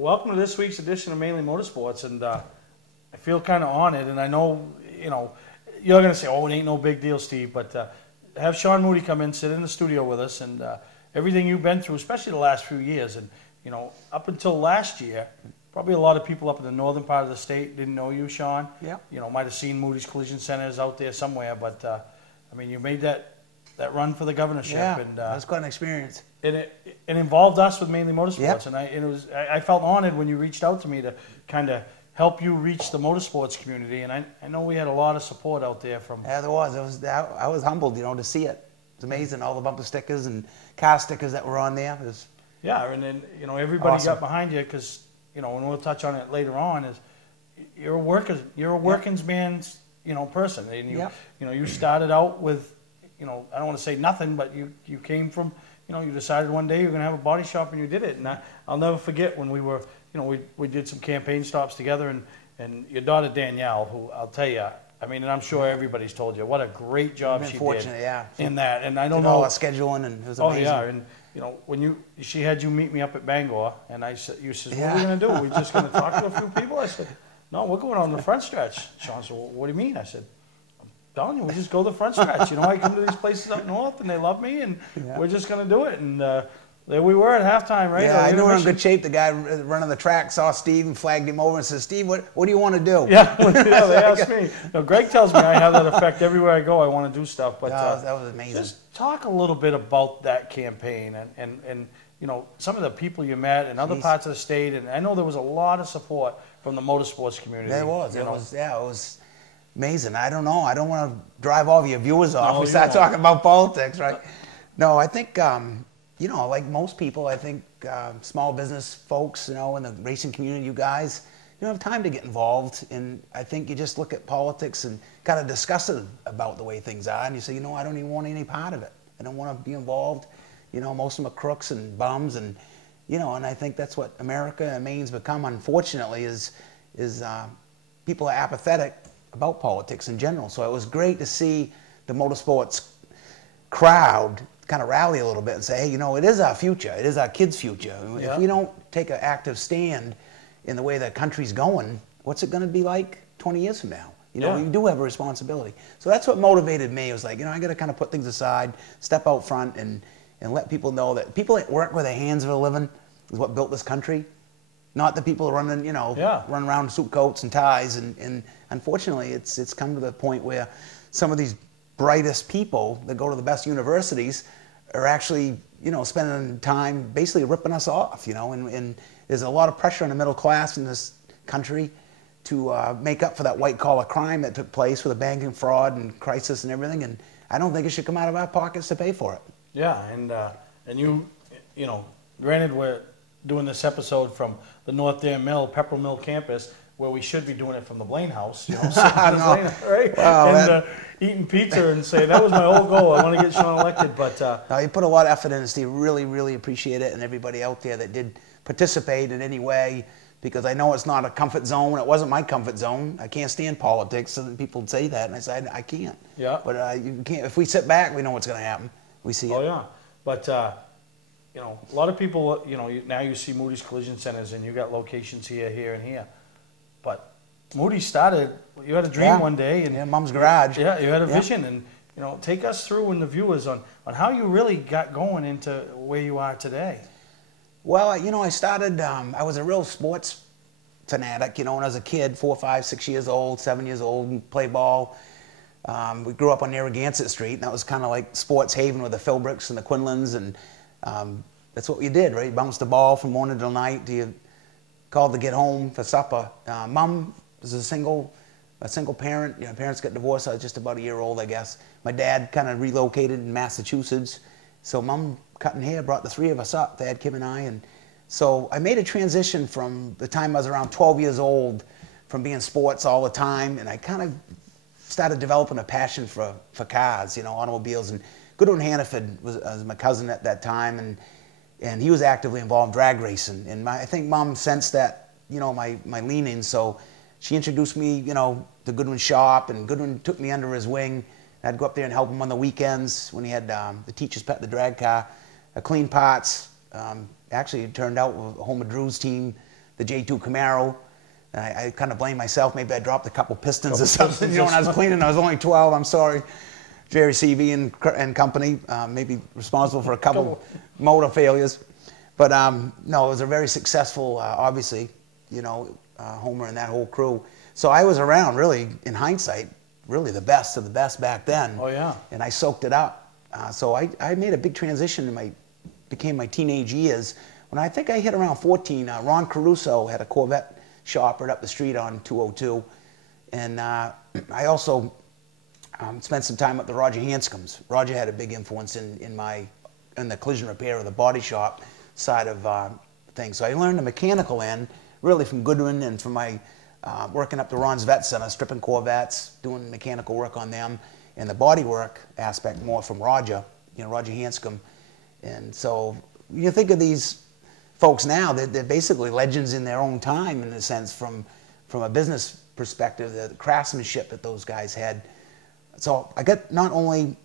welcome to this week's edition of Mainely Motorsports, and I feel kind of honored, and I know, you're going to say, oh, it ain't no big deal, Steve, but have Shawn Moody come in, sit in the studio with us, and everything you've been through, especially the last few years, and, up until last year, probably a lot of people up in the northern part of the state didn't know you, Shawn. Yeah. Might have seen Moody's Collision Centers out there somewhere, but, you made that run for the governorship. Yeah, and that's quite an experience. It involved us with Mainly Motorsports, Yep. and I felt honored when you reached out to me to kind of help you reach the motorsports community, and I know we had a lot of support out there from. Yeah, there was. I was humbled, to see it. It's amazing, all the bumper stickers and car stickers that were on there. It was and then everybody awesome. got behind you because and we'll touch on it later on. Is you're a workings man's person, and you started out with I don't want to say nothing, but you came from. You decided one day you were going to have a body shop, and you did it. And I'll never forget when we were, we did some campaign stops together, and your daughter Danielle, who I'll tell you, and I'm sure everybody's told you what a great job she did in that. And I don't know all our scheduling, and it was amazing. Oh yeah, and when she had you meet me up at Bangor, and you said, what are we going to do? We're just going to talk to a few people? I said, no, we're going on the front stretch. Shawn said, well, what do you mean? I said, telling you, we just go the front stretch. I come to these places up north, and they love me, and we're just going to do it. And there we were at halftime, right? Yeah, I knew we were in good shape. The guy running the track saw Steve and flagged him over and said, Steve, what do you want to do? Yeah, they asked me. Greg tells me I have that effect everywhere I go. I want to do stuff. But that was amazing. Just talk a little bit about that campaign and some of the people you met in other parts of the state. And I know there was a lot of support from the motorsports community. There was. It was amazing. I don't know. I don't want to drive all of your viewers off. We start talking about politics, right? No, I think, like most people, I think small business folks, in the racing community, you guys, you don't have time to get involved. And I think you just look at politics and kind of discuss it about the way things are. And you say, I don't even want any part of it. I don't want to be involved. Most of them are crooks and bums. And, and I think that's what America and Maine's become, unfortunately, is people are apathetic about politics in general. So it was great to see the motorsports crowd kind of rally a little bit and say, hey, it is our future. It is our kids' future. If we don't take an active stand in the way the country's going, what's it going to be like 20 years from now? We do have a responsibility. So that's what motivated me. It was like, I got to kind of put things aside, step out front, and let people know that people that work with their hands for a living is what built this country. Not the people running, run around in suit coats and ties. And unfortunately, it's come to the point where some of these brightest people that go to the best universities are actually, spending time basically ripping us off, and there's a lot of pressure on the middle class in this country to make up for that white-collar crime that took place with the banking fraud and crisis and everything. And I don't think it should come out of our pockets to pay for it. Yeah, and you granted we're doing this episode from the North Dam Mill, Pepperell Mill campus, where we should be doing it from the Blaine house, right? Wow, and eating pizza and saying, that was my whole goal. I want to get Shawn elected. But no, you put a lot of effort in, Steve. Really, really appreciate it, and everybody out there that did participate in any way, because I know it's not a comfort zone. It wasn't my comfort zone. I can't stand politics, and people say that, and I said, I can't. Yeah. But you can't. If we sit back, we know what's going to happen. We see it. Oh, yeah. But, a lot of people, now you see Moody's Collision Centers, and you got locations here, and here. But Moody started, you had a dream one day. And Mom's garage. Yeah, you had a vision. And, take us through and the viewers on how you really got going into where you are today. Well, I started, I was a real sports fanatic, when I was a kid, 4, 5, 6 years old, 7 years old, and play ball. We grew up on Narragansett Street, and that was kind of like sports haven with the Philbricks and the Quinlans, and that's what you did, right? You bounced the ball from morning till night till you called to get home for supper. Mom was a single parent. Parents got divorced. I was just about a year old, I guess. My dad kind of relocated in Massachusetts. So Mom, cutting hair, brought the three of us up, Dad, Kim, and I. And so I made a transition from the time I was around 12 years old, from being sports all the time, and I kind of started developing a passion for cars, automobiles. And Goodwin Hannet was my cousin at that time, and he was actively involved in drag racing. And I think Mom sensed that, my leanings. So she introduced me, to Goodwin's shop, and Goodwin took me under his wing. I'd go up there and help him on the weekends when he had the teacher's pet, the drag car, clean parts. Actually, it turned out with Homer Drew's team the J2 Camaro. I kind of blame myself. Maybe I dropped a couple pistons or something. You know, when I was cleaning, I was only 12. I'm sorry. Jerry CV and company, maybe responsible for a couple motor failures. But no, it was a very successful, obviously, you know, Homer and that whole crew. So I was around, really, in hindsight, really the best of the best back then. Oh, yeah. And I soaked it up. So I made a big transition in became my teenage years. When I think I hit around 14, Ron Caruso had a Corvette shop right up the street on 202. And I also spent some time at the Roger Hanscom's. Roger had a big influence in the collision repair of the body shop side of things. So I learned the mechanical end really from Goodwin and from my working up the Ron's Vet Center, stripping Corvettes, doing mechanical work on them, and the body work aspect more from Roger, you know, Roger Hanscom. And so you think of these folks now, they're basically legends in their own time in a sense from a business perspective, the craftsmanship that those guys had. So I got not only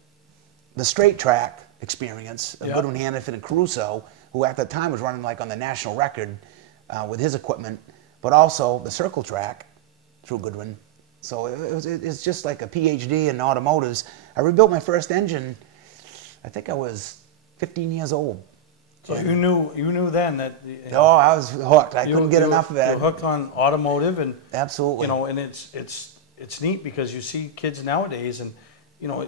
the straight track experience of Goodwin, Hannet, and Caruso, who at the time was running like on the national record with his equipment, but also the circle track through Goodwin. So it's just like a PhD in automotives. I rebuilt my first engine, I think I was 15 years old. So you knew then that. Oh, I was hooked. I couldn't get enough of it. You're hooked on automotive, and absolutely. You know, and it's neat because you see kids nowadays, and you know,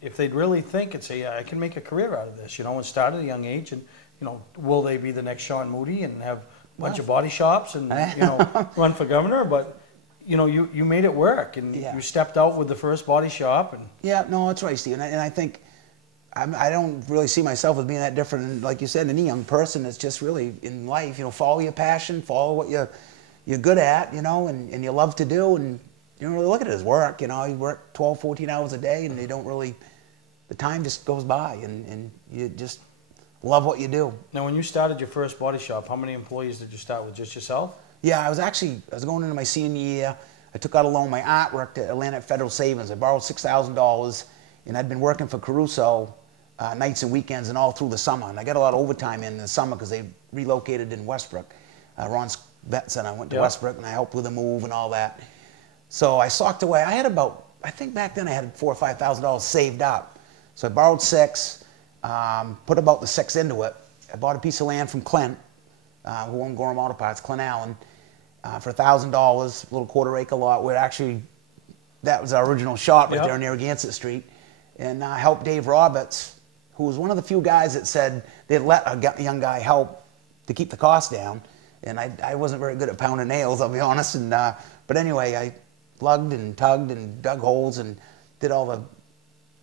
if they'd really think and say, I can make a career out of this, you know, and start at a young age, and you know, will they be the next Shawn Moody and have a bunch of body shops and you know run for governor? But you know, you made it work, and you stepped out with the first body shop, and no, that's right, Steve, and I think. I don't really see myself as being that different. And like you said, any young person, it's just really in life, you know, follow your passion, follow what you're good at, you know, and you love to do. And you don't really look at it as work, you know. You work 12, 14 hours a day, and you don't really, the time just goes by, and you just love what you do. Now, when you started your first body shop, how many employees did you start with? Just yourself? Yeah, I was going into my senior year. I took out a loan. My aunt worked at Atlantic Federal Savings. I borrowed $6,000, and I'd been working for Caruso nights and weekends and all through the summer. And I got a lot of overtime in the summer because they relocated in Westbrook. Ron's Vet Center. I went to Westbrook and I helped with the move and all that. So I socked away. I had about, I think back then I had $4,000 or $5,000 saved up. So I borrowed $6, put about the $6 into it. I bought a piece of land from Clint, who owned Gorham Auto Parts, Clint Allen, for $1,000, a little quarter-acre lot where actually that was our original shop right there on Narragansett Street. And I helped Dave Roberts, who was one of the few guys that said they'd let a young guy help to keep the cost down. And I wasn't very good at pounding nails, I'll be honest. And but anyway, I lugged and tugged and dug holes and did all the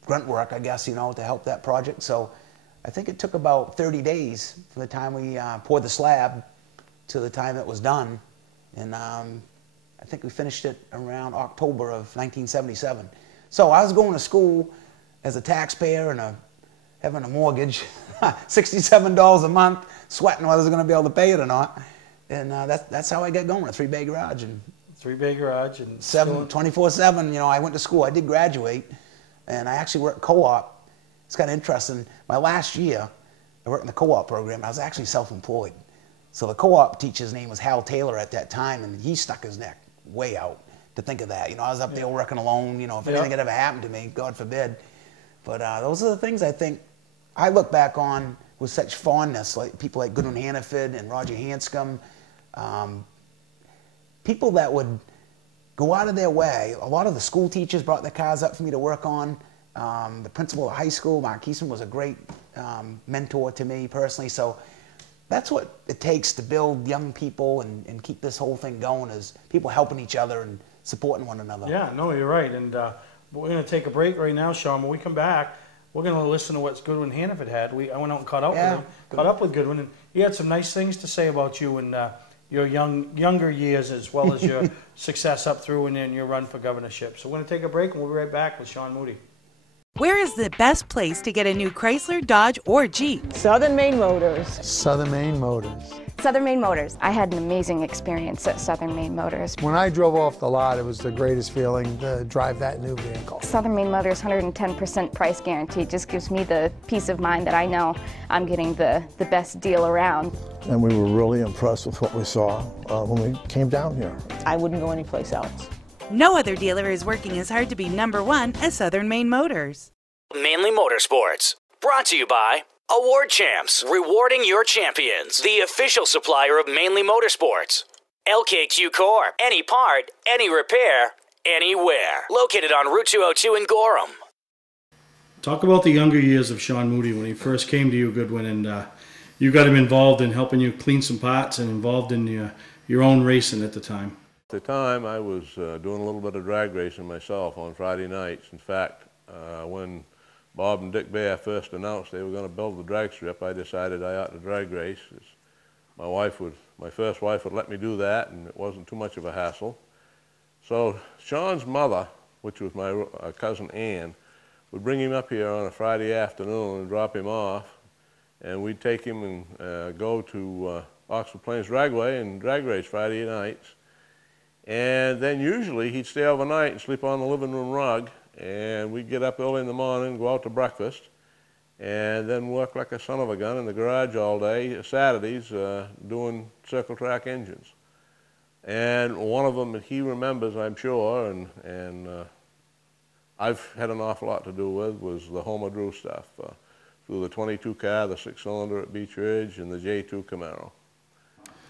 grunt work, I guess, you know, to help that project. So I think it took about 30 days from the time we poured the slab to the time it was done. And I think we finished it around October of 1977. So I was going to school as a taxpayer and having a mortgage, $67 a month, sweating whether I was going to be able to pay it or not. And that's how I got going, a three-bay garage. And 3-bay garage. And 24/7, you know, I went to school. I did graduate, and I actually worked co-op. It's kind of interesting. My last year, I worked in the co-op program. I was actually self-employed. So the co-op teacher's name was Hal Taylor at that time, and he stuck his neck way out to think of that. You know, I was up there working alone. You know, if anything had ever happened to me, God forbid. But those are the things I think I look back on with such fondness, like people like Goodwin Hannaford and Roger Hanscom, people that would go out of their way. A lot of the school teachers brought their cars up for me to work on. The principal of high school, Mark Keeson, was a great mentor to me personally. So that's what it takes to build young people and keep this whole thing going, is people helping each other and supporting one another. Yeah, no, you're right. And we're going to take a break right now, Shawn. When we come back, we're going to listen to what Goodwin Hannaford had. I went out and caught up with Goodwin, and he had some nice things to say about you and your younger years, as well as your success up through and then your run for governorship. So we're going to take a break, and we'll be right back with Shawn Moody. Where is the best place to get a new Chrysler, Dodge, or Jeep? Southern Maine Motors. Southern Maine Motors. Southern Maine Motors. I had an amazing experience at Southern Maine Motors. When I drove off the lot, it was the greatest feeling to drive that new vehicle. Southern Maine Motors 110% price guarantee just gives me the peace of mind that I know I'm getting the best deal around. And we were really impressed with what we saw when we came down here. I wouldn't go anyplace else. No other dealer is working as hard to be #1 as Southern Maine Motors. Mainely Motorsports, brought to you by Award Champs, rewarding your champions, the official supplier of Mainely Motorsports. LKQ Core, any part, any repair, anywhere. Located on Route 202 in Gorham. Talk about the younger years of Shawn Moody when he first came to you, Goodwin, and you got him involved in helping you clean some parts and involved in your own racing at the time. At the time, I was doing a little bit of drag racing myself on Friday nights. In fact, when Bob and Dick Bear first announced they were going to build the drag strip, I decided I ought to drag race. My first wife would let me do that, and it wasn't too much of a hassle. So Shawn's mother, which was my cousin Ann, would bring him up here on a Friday afternoon and drop him off, and we'd take him and go to Oxford Plains Dragway and drag race Friday nights. And then usually he'd stay overnight and sleep on the living room rug, and we'd get up early in the morning, go out to breakfast, and then work like a son of a gun in the garage all day, Saturdays, doing circle track engines. And one of them that he remembers, I'm sure, and I've had an awful lot to do with, was the Homer Drew stuff, through the 22 car, the 6-cylinder at Beach Ridge, and the J2 Camaro.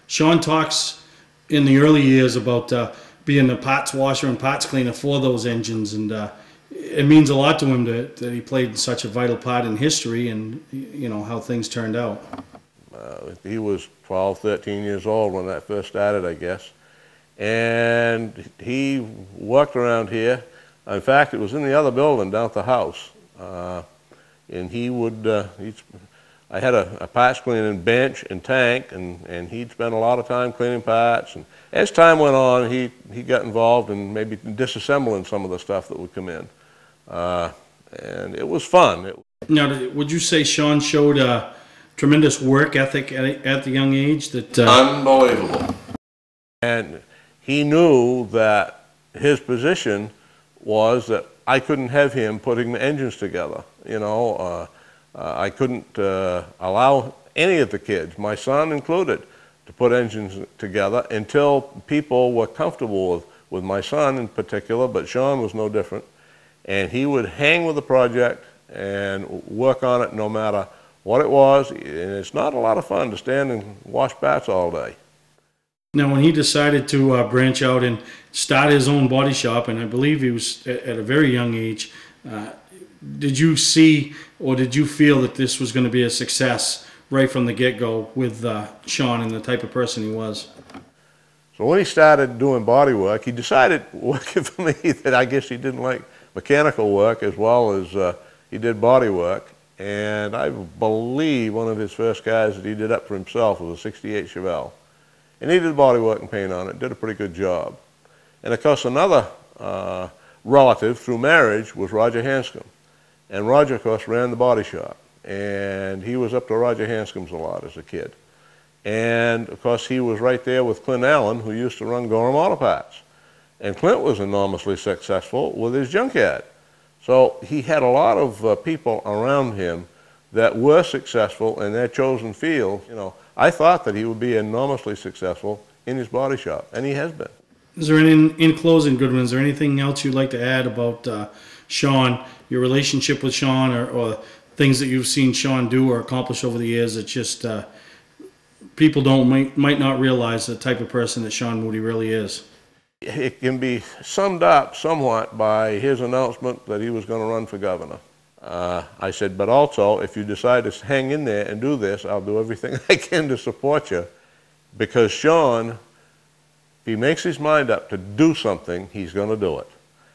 Shawn talks in the early years about being the parts washer and parts cleaner for those engines, and it means a lot to him that he played such a vital part in history and how things turned out. He was 12, 13 years old when that first started, I guess, and he worked around here. In fact, it was in the other building down at the house, and he would. I had a parts cleaning bench and tank, and he'd spend a lot of time cleaning parts. And as time went on, he got involved in maybe disassembling some of the stuff that would come in. And it was fun. Now, would you say Shawn showed a tremendous work ethic at the young age? Unbelievable. And he knew that his position was that I couldn't have him putting the engines together, I couldn't allow any of the kids, my son included, to put engines together until people were comfortable with my son in particular, but Shawn was no different. And he would hang with the project and work on it no matter what it was. And it's not a lot of fun to stand and wash parts all day. Now, when he decided to branch out and start his own body shop, and I believe he was at a very young age, did you see or did you feel that this was going to be a success right from the get-go with Shawn and the type of person he was? So when he started doing body work, he decided, working for me, that I guess he didn't like mechanical work as well as he did body work. And I believe one of his first cars that he did up for himself was a '68 Chevelle. And he did body work and paint on it, did a pretty good job. And of course another relative through marriage was Roger Hanscom. And Roger, of course, ran the body shop. And he was up to Roger Hanscom's a lot as a kid. And of course he was right there with Clint Allen, who used to run Gorham Auto Parts. And Clint was enormously successful with his junkyard. So he had a lot of people around him that were successful in their chosen field. I thought that he would be enormously successful in his body shop, and he has been. Is there in closing, Goodwin, is there anything else you'd like to add about Shawn, your relationship with Shawn, or things that you've seen Shawn do or accomplish over the years that just people might not realize the type of person that Shawn Moody really is? It can be summed up somewhat by his announcement that he was going to run for governor. I said, but also, if you decide to hang in there and do this, I'll do everything I can to support you. Because Shawn, if he makes his mind up to do something, he's going to do it.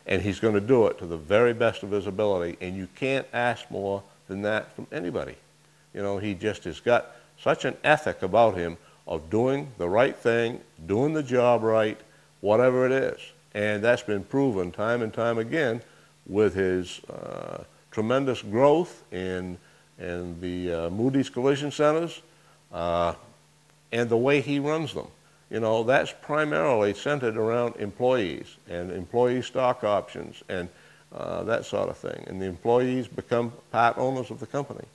And he's going to do it to the very best of his ability. And you can't ask more than that from anybody. He just has got such an ethic about him of doing the right thing, doing the job right, whatever it is. And that's been proven time and time again with his tremendous growth in the Moody's collision centers. and the way he runs them. You know, that's primarily centered around employees and employee stock options and that sort of thing. And the employees become part owners of the company.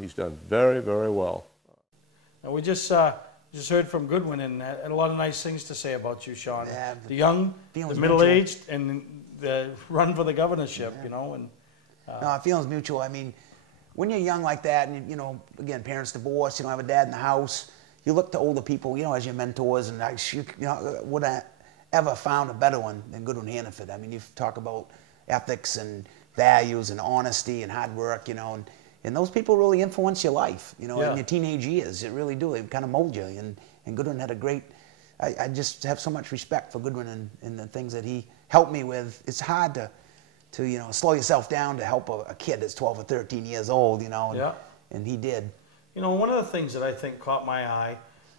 He's done very, very well. And we just heard from Goodwin and had a lot of nice things to say about you, Shawn. Yeah, the young, the middle-aged, and the run for the governorship, you know. And no, it feels mutual. I mean, when you're young like that, and you know, again, parents divorced, you don't have a dad in the house, you look to older people, you know, as your mentors, and you know, would I ever found a better one than Goodwin Hannaford? I mean, you talk about ethics and values and honesty and hard work, you know, and those people really influence your life, you know, in your teenage years. It really do. They kind of mold you. And Goodwin had a great, I just have so much respect for Goodwin and the things that he helped me with. It's hard to you know, slow yourself down to help a kid that's 12 or 13 years old, you know, and he did. You know, one of the things that I think caught my eye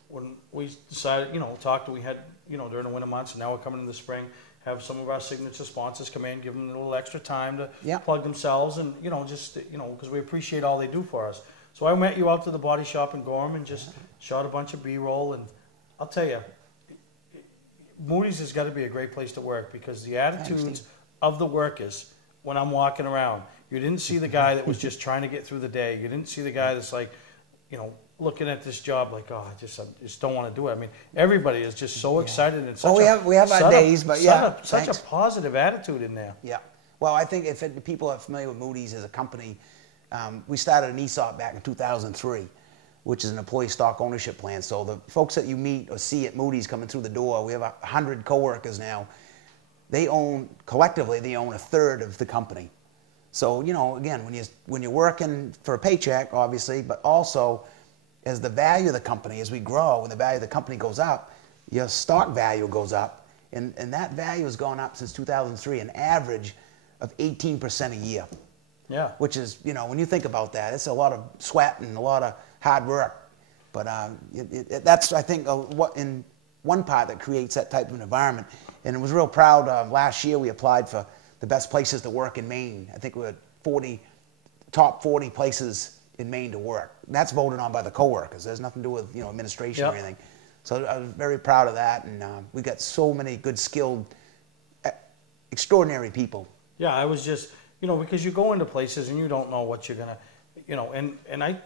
when we decided, you know, we had, you know, during the winter months, and now we're coming in the spring, have some of our signature sponsors come in, give them a little extra time to plug themselves, and, you know, just, you know, because we appreciate all they do for us. So I met you out to the body shop in Gorham and just shot a bunch of B-roll, and I'll tell you, Moody's has got to be a great place to work because the attitudes of the workers when I'm walking around, you didn't see the guy that was just trying to get through the day. You didn't see the guy that's like, you know, looking at this job like, oh, I just don't want to do it. I mean, everybody is just so excited and such we have our days, but such a positive attitude in there. Yeah. Well, I think if people are familiar with Moody's as a company, we started an ESOP back in 2003, which is an employee stock ownership plan. So the folks that you meet or see at Moody's coming through the door, we have 100 coworkers now. Collectively, they own a third of the company. So, you know, again, when you're working for a paycheck, obviously, but also as the value of the company, as we grow, when the value of the company goes up, your stock value goes up. And that value has gone up since 2003, an average of 18% a year. Yeah. Which is, you know, when you think about that, it's a lot of sweat and a lot of hard work. But that's, I think, what in one part that creates that type of environment. And I was real proud. Last year we applied for the best places to work in Maine. I think we were top 40 places in Maine to work. And that's voted on by the coworkers. There's nothing to do with, you know, administration or anything. So I was very proud of that. And we got so many good, skilled, extraordinary people. Yeah, I was just, you know, because you go into places and you don't know what you're gonna, you know, and I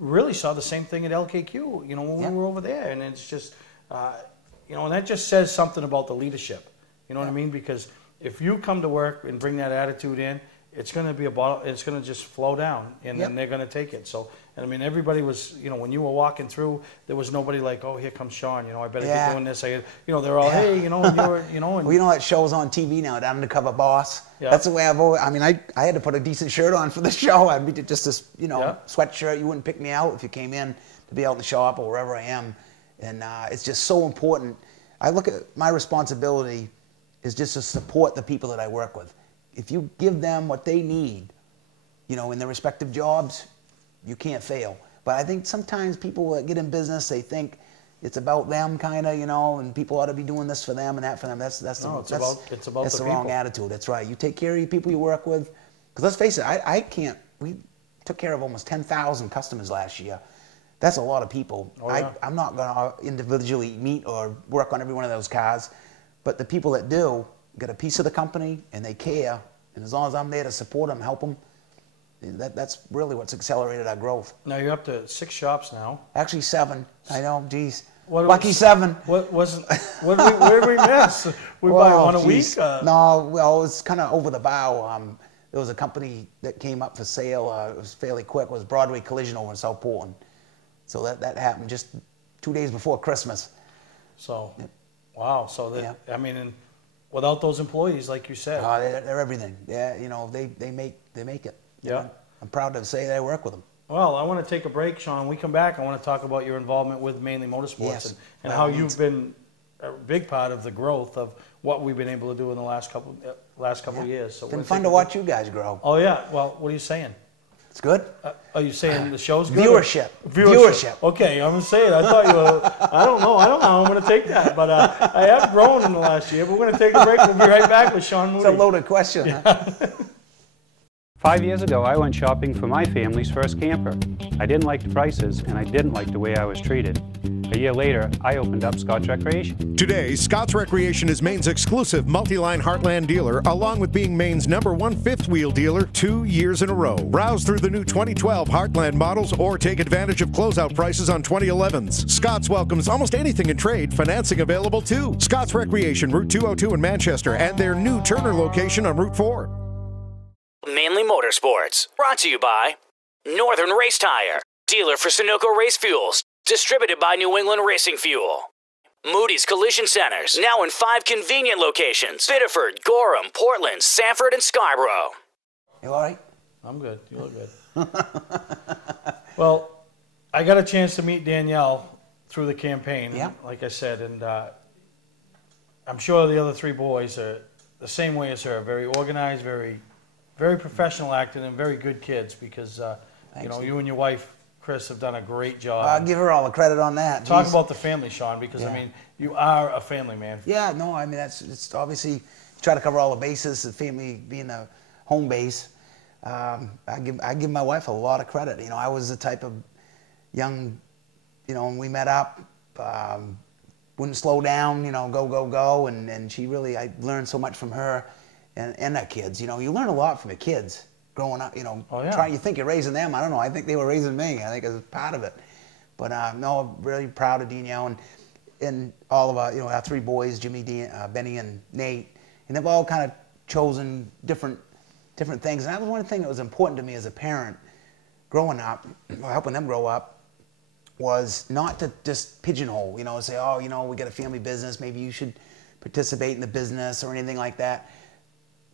really saw the same thing at LKQ, you know, when we were over there. And it's just, you know, and that just says something about the leadership. You know what I mean? Because if you come to work and bring that attitude in, it's going to be it's going to just flow down, and then they're going to take it. So, and I mean, everybody was, you know, when you were walking through, there was nobody like, oh, here comes Shawn, you know, I better get doing this. You know, they're all, hey, you know, you're, you know. And well, you know that show's on TV now, The Undercover Boss. That's the way I've always, I mean, I had to put a decent shirt on for the show. I mean, just this, you know, sweatshirt. You wouldn't pick me out if you came in to be out in the shop or wherever I am. And it's just so important. I look at my responsibility is just to support the people that I work with. If you give them what they need, you know, in their respective jobs, you can't fail. But I think sometimes people that get in business, they think it's about them, kind of, you know, and people ought to be doing this for them and that for them. That's the wrong attitude. That's right. You take care of your people you work with. Because let's face it, we took care of almost 10,000 customers last year. That's a lot of people. I'm not going to individually meet or work on every one of those cars, but the people that do get a piece of the company and they care, and as long as I'm there to support them, help them, that's really what's accelerated our growth. Now you're up to 6 shops now. Actually 7. I know, geez. Lucky 7. Where did we miss? We buy one a week? No, well, it was kind of over the bow. There was a company that came up for sale. It was fairly quick. It was Broadway Collision over in South Portland. So that happened just 2 days before Christmas. So, wow. So that I mean, and without those employees, like you said, they're everything. Yeah, you know, they make it. Yeah, know? I'm proud to say that I work with them. Well, I want to take a break, Shawn. When we come back, I want to talk about your involvement with Mainely Motorsports and how you've been a big part of the growth of what we've been able to do in the last couple of years. So it's been fun to watch you guys grow. Oh yeah. Well, what are you saying? It's good. Are you saying the show's good? Viewership. Okay, I'm going to say it. I thought you were, I don't know how I'm going to take that, but I have grown in the last year. But we're going to take a break. We'll be right back with Shawn Moody. It's a loaded question. Huh? 5 years ago, I went shopping for my family's first camper. I didn't like the prices, and I didn't like the way I was treated. A year later, I opened up Scott's Recreation. Today, Scott's Recreation is Maine's exclusive multi-line Heartland dealer, along with being Maine's #1 fifth-wheel dealer 2 years in a row. Browse through the new 2012 Heartland models or take advantage of closeout prices on 2011s. Scott's welcomes almost anything in trade, financing available too. Scott's Recreation, Route 202 in Manchester, and their new Turner location on Route 4. Mainely Motorsports, brought to you by Northern Race Tire, dealer for Sunoco Race Fuels, distributed by New England Racing Fuel. Moody's Collision Centers, now in 5 convenient locations: Biddeford, Gorham, Portland, Sanford, and Scarborough. You all right? I'm good. You look good. Well, I got a chance to meet Danielle through the campaign, like I said, and I'm sure the other 3 boys are the same way as her, very organized, very professional acting, and very good kids, because you know, you and your wife, Chris, have done a great job. I'll give her all the credit on that. Talk about the family, Shawn, because I mean, you are a family man. Yeah, no, I mean, it's obviously try to cover all the bases, the family being a home base. I give my wife a lot of credit. You know, I was the type of young, you know, when we met up, wouldn't slow down, you know, go, and she really, I learned so much from her and our kids. You know, you learn a lot from your kids growing up, you know. You think you're raising them. I don't know. I think they were raising me. I think it was part of it. But no, I'm really proud of Danielle and all of our, you know, our 3 boys, Jimmy, Benny, and Nate, and they've all kind of chosen different things. And that was one thing that was important to me as a parent, growing up, or helping them grow up, was not to just pigeonhole, you know, say, oh, you know, we got a family business, maybe you should participate in the business or anything like that.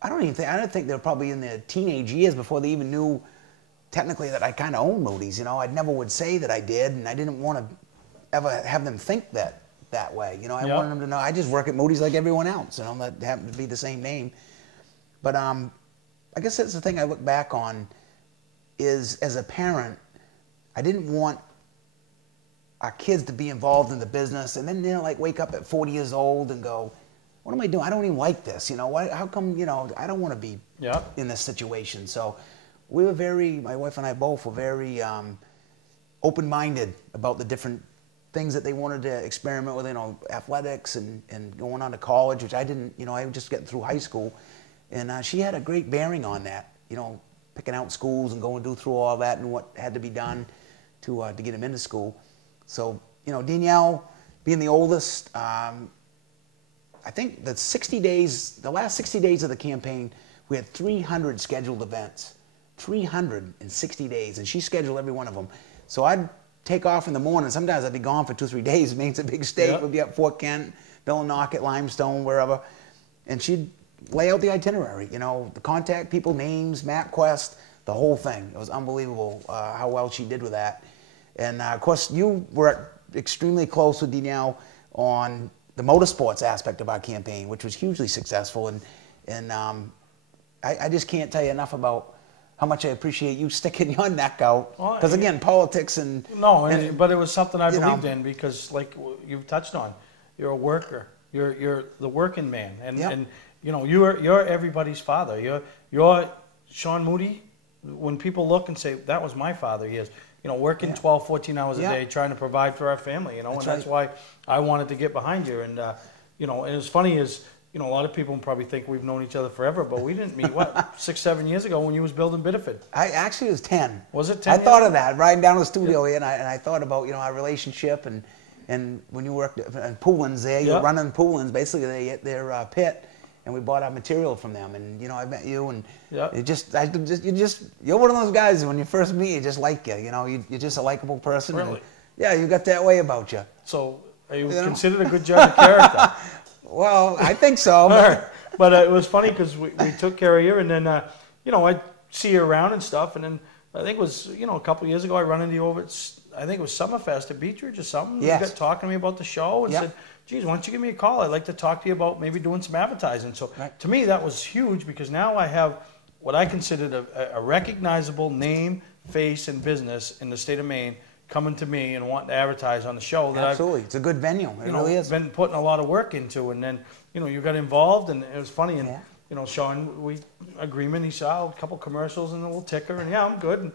I don't think they were probably in their teenage years before they even knew technically that I kind of owned Moody's. You know, I never would say that I did, and I didn't want to ever have them think that way. You know, I wanted them to know I just work at Moody's like everyone else. You know, that happened to be the same name. But I guess that's the thing I look back on is, as a parent, I didn't want our kids to be involved in the business and then, you know, like wake up at 40 years old and go, what am I doing? I don't even like this. You know, how come, you know, I don't want to be in this situation. So we were my wife and I both were very open-minded about the different things that they wanted to experiment with, you know, athletics and going on to college, which I didn't, you know, I was just getting through high school. And she had a great bearing on that, you know, picking out schools and going through all that and what had to be done to get him into school. So, you know, Danielle, being the oldest, I think the last 60 days of the campaign, we had 300 scheduled events. 360 days, and she scheduled every one of them. So I'd take off in the morning. Sometimes I'd be gone for 2-3 days. Maine's a big state. We'd be up Fort Kent, Millinocket, Limestone, wherever. And she'd lay out the itinerary, you know, the contact people, names, MapQuest, the whole thing. It was unbelievable how well she did with that. And of course, you were extremely close with Danielle on the motorsports aspect of our campaign, which was hugely successful. And I just can't tell you enough about how much I appreciate you sticking your neck out. Because again, politics and... No, but it was something I believed in, because like you've touched on, you're a worker. You're the working man. And you know, you're everybody's father. You're Shawn Moody. When people look and say, that was my father, he is, you know, working 12, 14 hours a day, trying to provide for our family, you know, that's why I wanted to get behind you. And, you know, and it's funny is, you know, a lot of people probably think we've known each other forever, but we didn't meet, 6, 7 years ago when you was building Biddeford. I actually was 10. Was it 10? I thought of that, riding down to the studio here, and I thought about, you know, our relationship, and when you worked in Poolins there, you were running Poolins, basically their pit, and we bought our material from them, and, you know, I met you, and you're one of those guys, when you first meet, you just like you know, you're just a likable person. Really? And, you got that way about you. So, are you considered a good judge of character? Well, I think so. But it was funny because we took care of you, and then, you know, I'd see you around and stuff, and then I think it was, you know, a couple of years ago, I run into you over at, I think it was Summerfest at Beechridge or something. Yes. You got talking to me about the show and said, geez, why don't you give me a call? I'd like to talk to you about maybe doing some advertising. So to me, that was huge, because now I have what I considered a recognizable name, face, and business in the state of Maine coming to me and wanting to advertise on the show. Absolutely. It's a good venue. It really is. Been putting a lot of work into, and then, you know, you got involved, and it was funny. And, you know, Shawn, agreement, he saw a couple commercials and a little ticker, and I'm good. And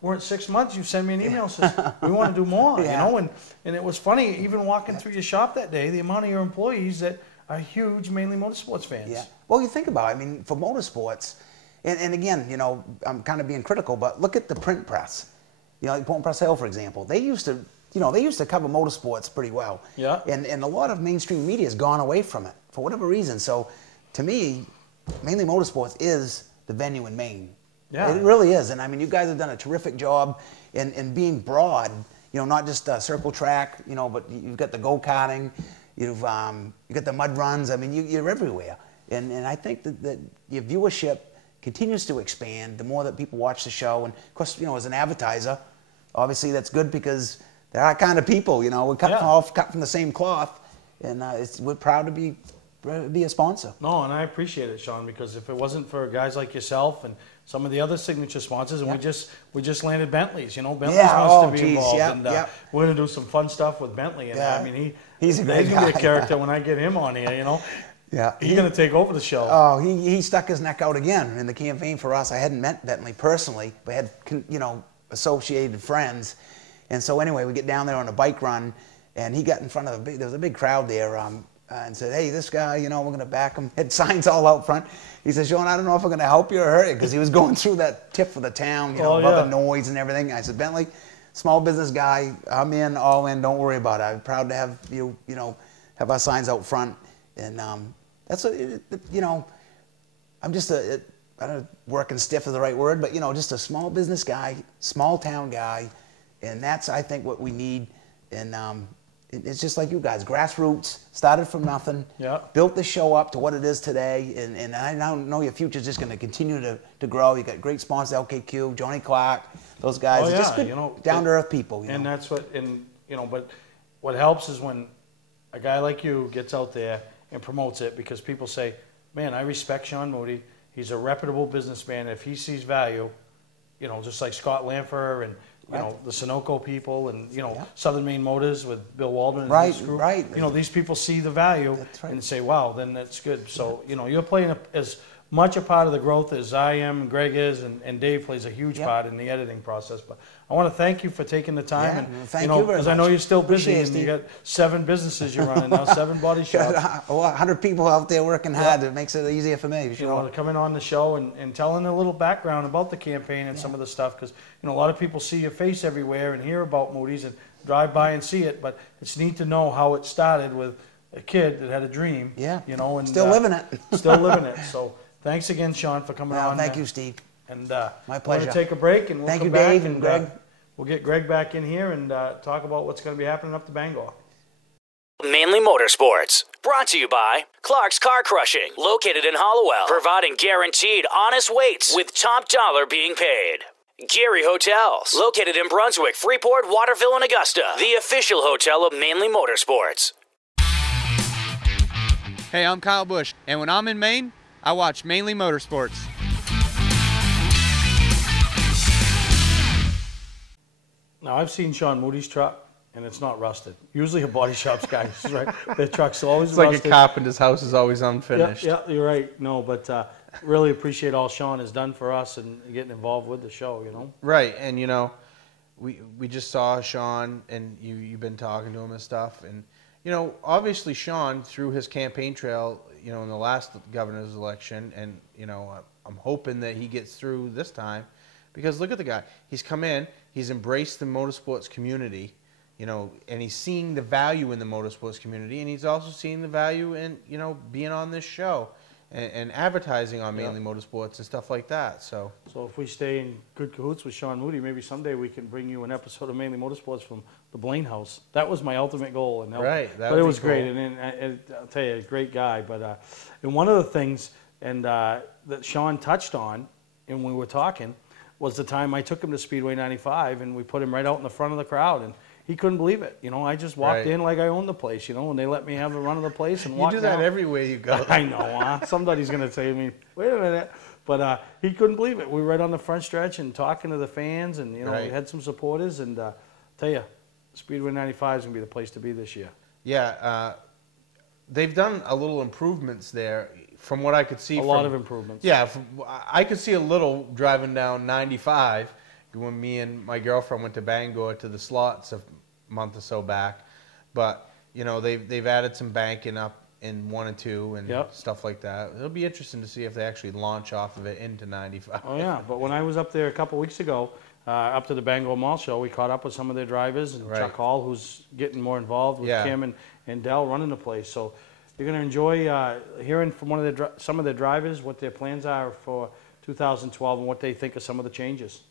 weren't 6 months, you send me an email and says, we want to do more, Yeah. you know, and it was funny, even walking through your shop that day, the amount of your employees that are huge Mainly Motorsports fans. Yeah. Well, you think about it, I mean, for motorsports, and again, you know, I'm kind of being critical, but look at the print press. You know, like Portland Press Hill, for example. They used to, you know, they used to cover motorsports pretty well. Yeah. And a lot of mainstream media has gone away from it for whatever reason. So, to me, Mainly Motorsports is the venue in Maine. Yeah. It really is. And I mean, you guys have done a terrific job in being broad, you know, not just circle track, you know, but you've got the go-karting, you've got the mud runs. I mean, you're everywhere. And I think that your viewership continues to expand the more that people watch the show. And of course, you know, as an advertiser, obviously that's good because they're our kind of people, you know. We're cut from the same cloth, and we're proud to be a sponsor. No, and I appreciate it, Shawn, because if it wasn't for guys like yourself and some of the other signature sponsors, and we just landed Bentley's, you know, Bentley's wants to be involved, and we're going to do some fun stuff with Bentley. And I mean, he's a great guy. He's going to be a character when I get him on here, you know. Yeah, he's going to take over the show. Oh, he stuck his neck out again in the campaign for us. I hadn't met Bentley personally, but had, you know, associated friends. And so anyway, we get down there on a bike run, and he got in front of there was a big crowd there, and said, hey, this guy, you know, we're going to back him. Had signs all out front. He said, Shawn, I don't know if I'm going to help you or hurt you, because he was going through that tip for the town, you know, about the noise and everything. I said, Bentley, small business guy, I'm in, all in, don't worry about it. I'm proud to have you, you know, have our signs out front. And that's you know, I'm just I don't know, working stiff is the right word, but you know, just a small business guy, small town guy, and that's I think what we need. And it's just like you guys, grassroots, started from nothing, built the show up to what it is today, and I now know your future's just going to continue to grow. You got great sponsors, LKQ, Johnny Clark, those guys, are just good, you know, down to earth people. You and know? that's what, and you know, but what helps is when a guy like you gets out there and promotes it, because people say, man, I respect Shawn Moody. He's a reputable businessman. If he sees value, you know, just like Scott Lanfer and, you know, the Sunoco people and, you know, Southern Maine Motors with Bill Waldman and his group. You know, these people see the value and say, wow, then that's good. So, you know, you're playing as much a part of the growth as I am and Greg is, and Dave plays a huge part in the editing process. But I want to thank you for taking the time. And thank you very much. Because I know you're still busy, and you got 7 businesses you're running now, 7 body shops. 100 people out there working hard. It makes it easier for me. You know, coming on the show and telling a little background about the campaign and some of the stuff, because you know a lot of people see your face everywhere and hear about Moody's and drive by and see it, but it's neat to know how it started with a kid that had a dream. You know, and still living it. Still living it. So thanks again, Shawn, for coming on. Thank you, Steve. And my pleasure. We're going to take a break, and we'll thank come you, back Dave and Greg. We'll get Greg back in here and talk about what's going to be happening up to Bangor. Mainly Motorsports, brought to you by Clark's Car Crushing, located in Hollowell, providing guaranteed honest weights with top dollar being paid. Gary Hotels, located in Brunswick, Freeport, Waterville, and Augusta, the official hotel of Mainly Motorsports. Hey, I'm Kyle Busch, and when I'm in Maine, I watch Mainly Motorsports. Now, I've seen Shawn Moody's truck, and it's not rusted. Usually a body shop's guys, right? Their truck's always rusted. It's like a carpenter's house is always unfinished. Yeah, you're right. No, but really appreciate all Shawn has done for us and getting involved with the show, you know? Right, and you know, we just saw Shawn, and you've been talking to him and stuff, and you know, obviously Shawn, through his campaign trail, you know, in the last governor's election, and you know, I'm hoping that he gets through this time, because look at the guy. He's come in, he's embraced the motorsports community, you know, and he's seeing the value in the motorsports community, and he's also seeing the value in, you know, being on this show and advertising on Mainly Motorsports and stuff like that. So if we stay in good cahoots with Shawn Moody, maybe someday we can bring you an episode of Mainly Motorsports from the Blaine House. That was my ultimate goal. And but it was great, and I'll tell you, a great guy. But and one of the things that Shawn touched on, and we were talking, was the time I took him to Speedway 95, and we put him right out in the front of the crowd, and he couldn't believe it. You know, I just walked in like I owned the place, you know, and they let me have a run of the place and walk down. You do that everywhere you go. I know. Somebody's going to say to me, wait a minute. But he couldn't believe it. We were right on the front stretch and talking to the fans, and, you know, we had some supporters. And tell you, Speedway 95 is going to be the place to be this year. Yeah. They've done a little improvements there. From what I could see, a lot of improvements. Yeah, I could see a little driving down 95, when me and my girlfriend went to Bangor to the slots a month or so back. But you know, they've added some banking up in 1 and 2 and stuff like that. It'll be interesting to see if they actually launch off of it into 95. Oh yeah, but when I was up there a couple weeks ago, up to the Bangor Mall show, we caught up with some of their drivers, and Chuck Hall, who's getting more involved with Kim and Dell running the place. So you're going to enjoy hearing from some of their drivers what their plans are for 2012 and what they think of some of the changes.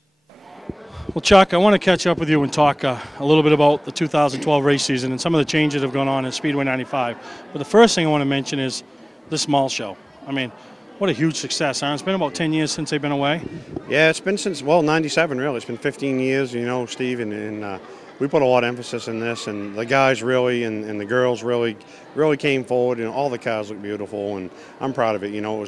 Well, Chuck, I want to catch up with you and talk a little bit about the 2012 race season and some of the changes that have gone on in Speedway 95. But the first thing I want to mention is this mall show. I mean, what a huge success, huh? It's been about 10 years since they've been away. Yeah, it's been since, well, 97 really. It's been 15 years, you know, Steve, and we put a lot of emphasis in this, and the guys really and the girls really came forward, and all the cars look beautiful, and I'm proud of it. You know,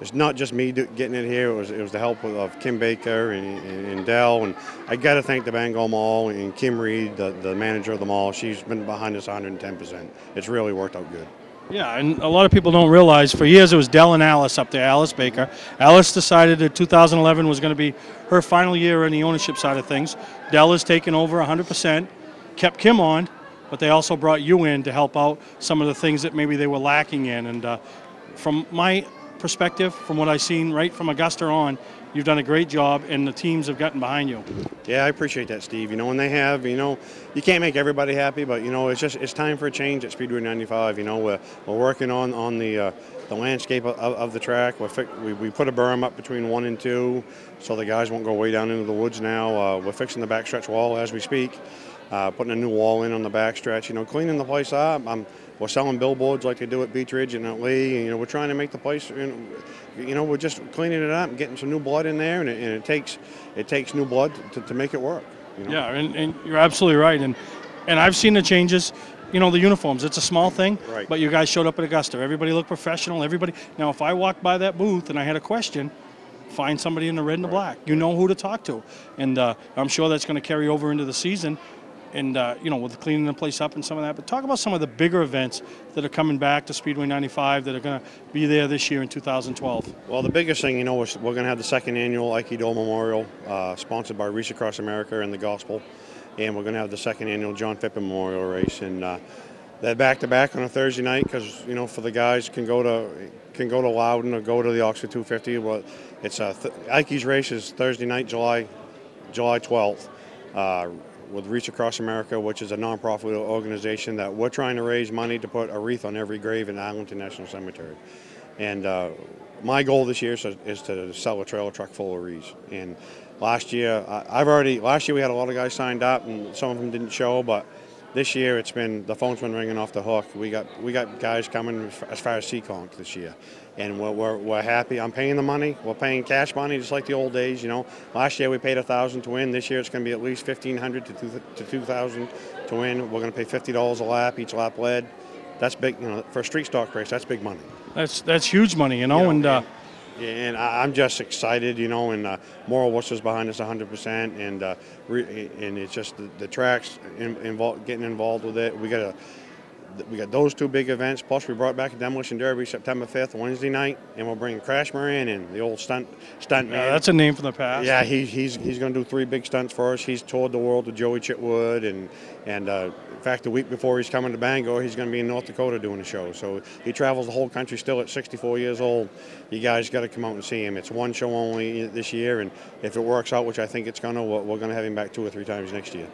it's not just me getting it here. It was the help of Kim Baker and Dell, and I got to thank the Bangor Mall and Kim Reed, the manager of the mall. She's been behind us 110%. It's really worked out good. Yeah, and a lot of people don't realize for years it was Dell and Alice up there, Alice Baker. Alice decided that 2011 was going to be her final year in the ownership side of things. Dell has taken over 100%, kept Kim on, but they also brought you in to help out some of the things that maybe they were lacking in. And from my perspective, from what I've seen right from Augusta on, you've done a great job, and the teams have gotten behind you. Yeah, I appreciate that, Steve. You know, and they have, you know, you can't make everybody happy, but, you know, it's time for a change at Speedway 95. You know, we're working on the landscape of the track. We put a berm up between 1 and 2, so the guys won't go way down into the woods now. We're fixing the backstretch wall as we speak, putting a new wall in on the backstretch, you know, cleaning the place up. We're selling billboards like they do at Beach Ridge and at Lee. And, you know, we're trying to make the place, you know, we're just cleaning it up and getting some new blood in there, and it takes new blood to make it work. You know? Yeah, and you're absolutely right. And I've seen the changes. You know, the uniforms, it's a small thing, right, but you guys showed up at Augusta. Everybody looked professional. Now, if I walked by that booth and I had a question, find somebody in the red and the black. You know who to talk to. And I'm sure that's going to carry over into the season. And, you know, with cleaning the place up and some of that. But talk about some of the bigger events that are coming back to Speedway 95 that are going to be there this year in 2012. Well, the biggest thing, you know, is we're going to have the second annual Aikido Memorial, sponsored by Reach Across America and the Gospel. And we're going to have the second annual John Phippen Memorial Race. And they're back-to-back on a Thursday night because, you know, for the guys can go to Loudon or go to the Oxford 250. Well, it's Aiki's race is Thursday night, July 12th. With Reach Across America, which is a nonprofit organization that we're trying to raise money to put a wreath on every grave in Arlington National Cemetery. And my goal this year is to sell a trailer truck full of wreaths. And last year we had a lot of guys signed up, and some of them didn't show, but this year the phone's been ringing off the hook. We got guys coming as far as Seekonk this year. And we're happy. I'm paying the money. We're paying cash money just like the old days, you know. Last year we paid $1,000 to win. This year it's going to be at least $1,500 to $2,000 to win. We're going to pay $50 a lap, each lap led. That's big, you know, for a street stock race. That's big money. That's huge money, you know. And I'm just excited, you know, and Moral Worcester's behind us 100%, and it's just the tracks getting involved with it. We got those two big events, plus we brought back a demolition derby September 5th, Wednesday night, and we'll bring Crash Moran in, the old stunt man. That's a name from the past. Yeah, he's going to do 3 big stunts for us. He's toured the world with Joey Chitwood, and in fact, the week before he's coming to Bangor, he's going to be in North Dakota doing a show. So he travels the whole country still at 64 years old. You guys got to come out and see him. It's one show only this year, and if it works out, which I think it's going to, we're going to have him back 2 or 3 times next year.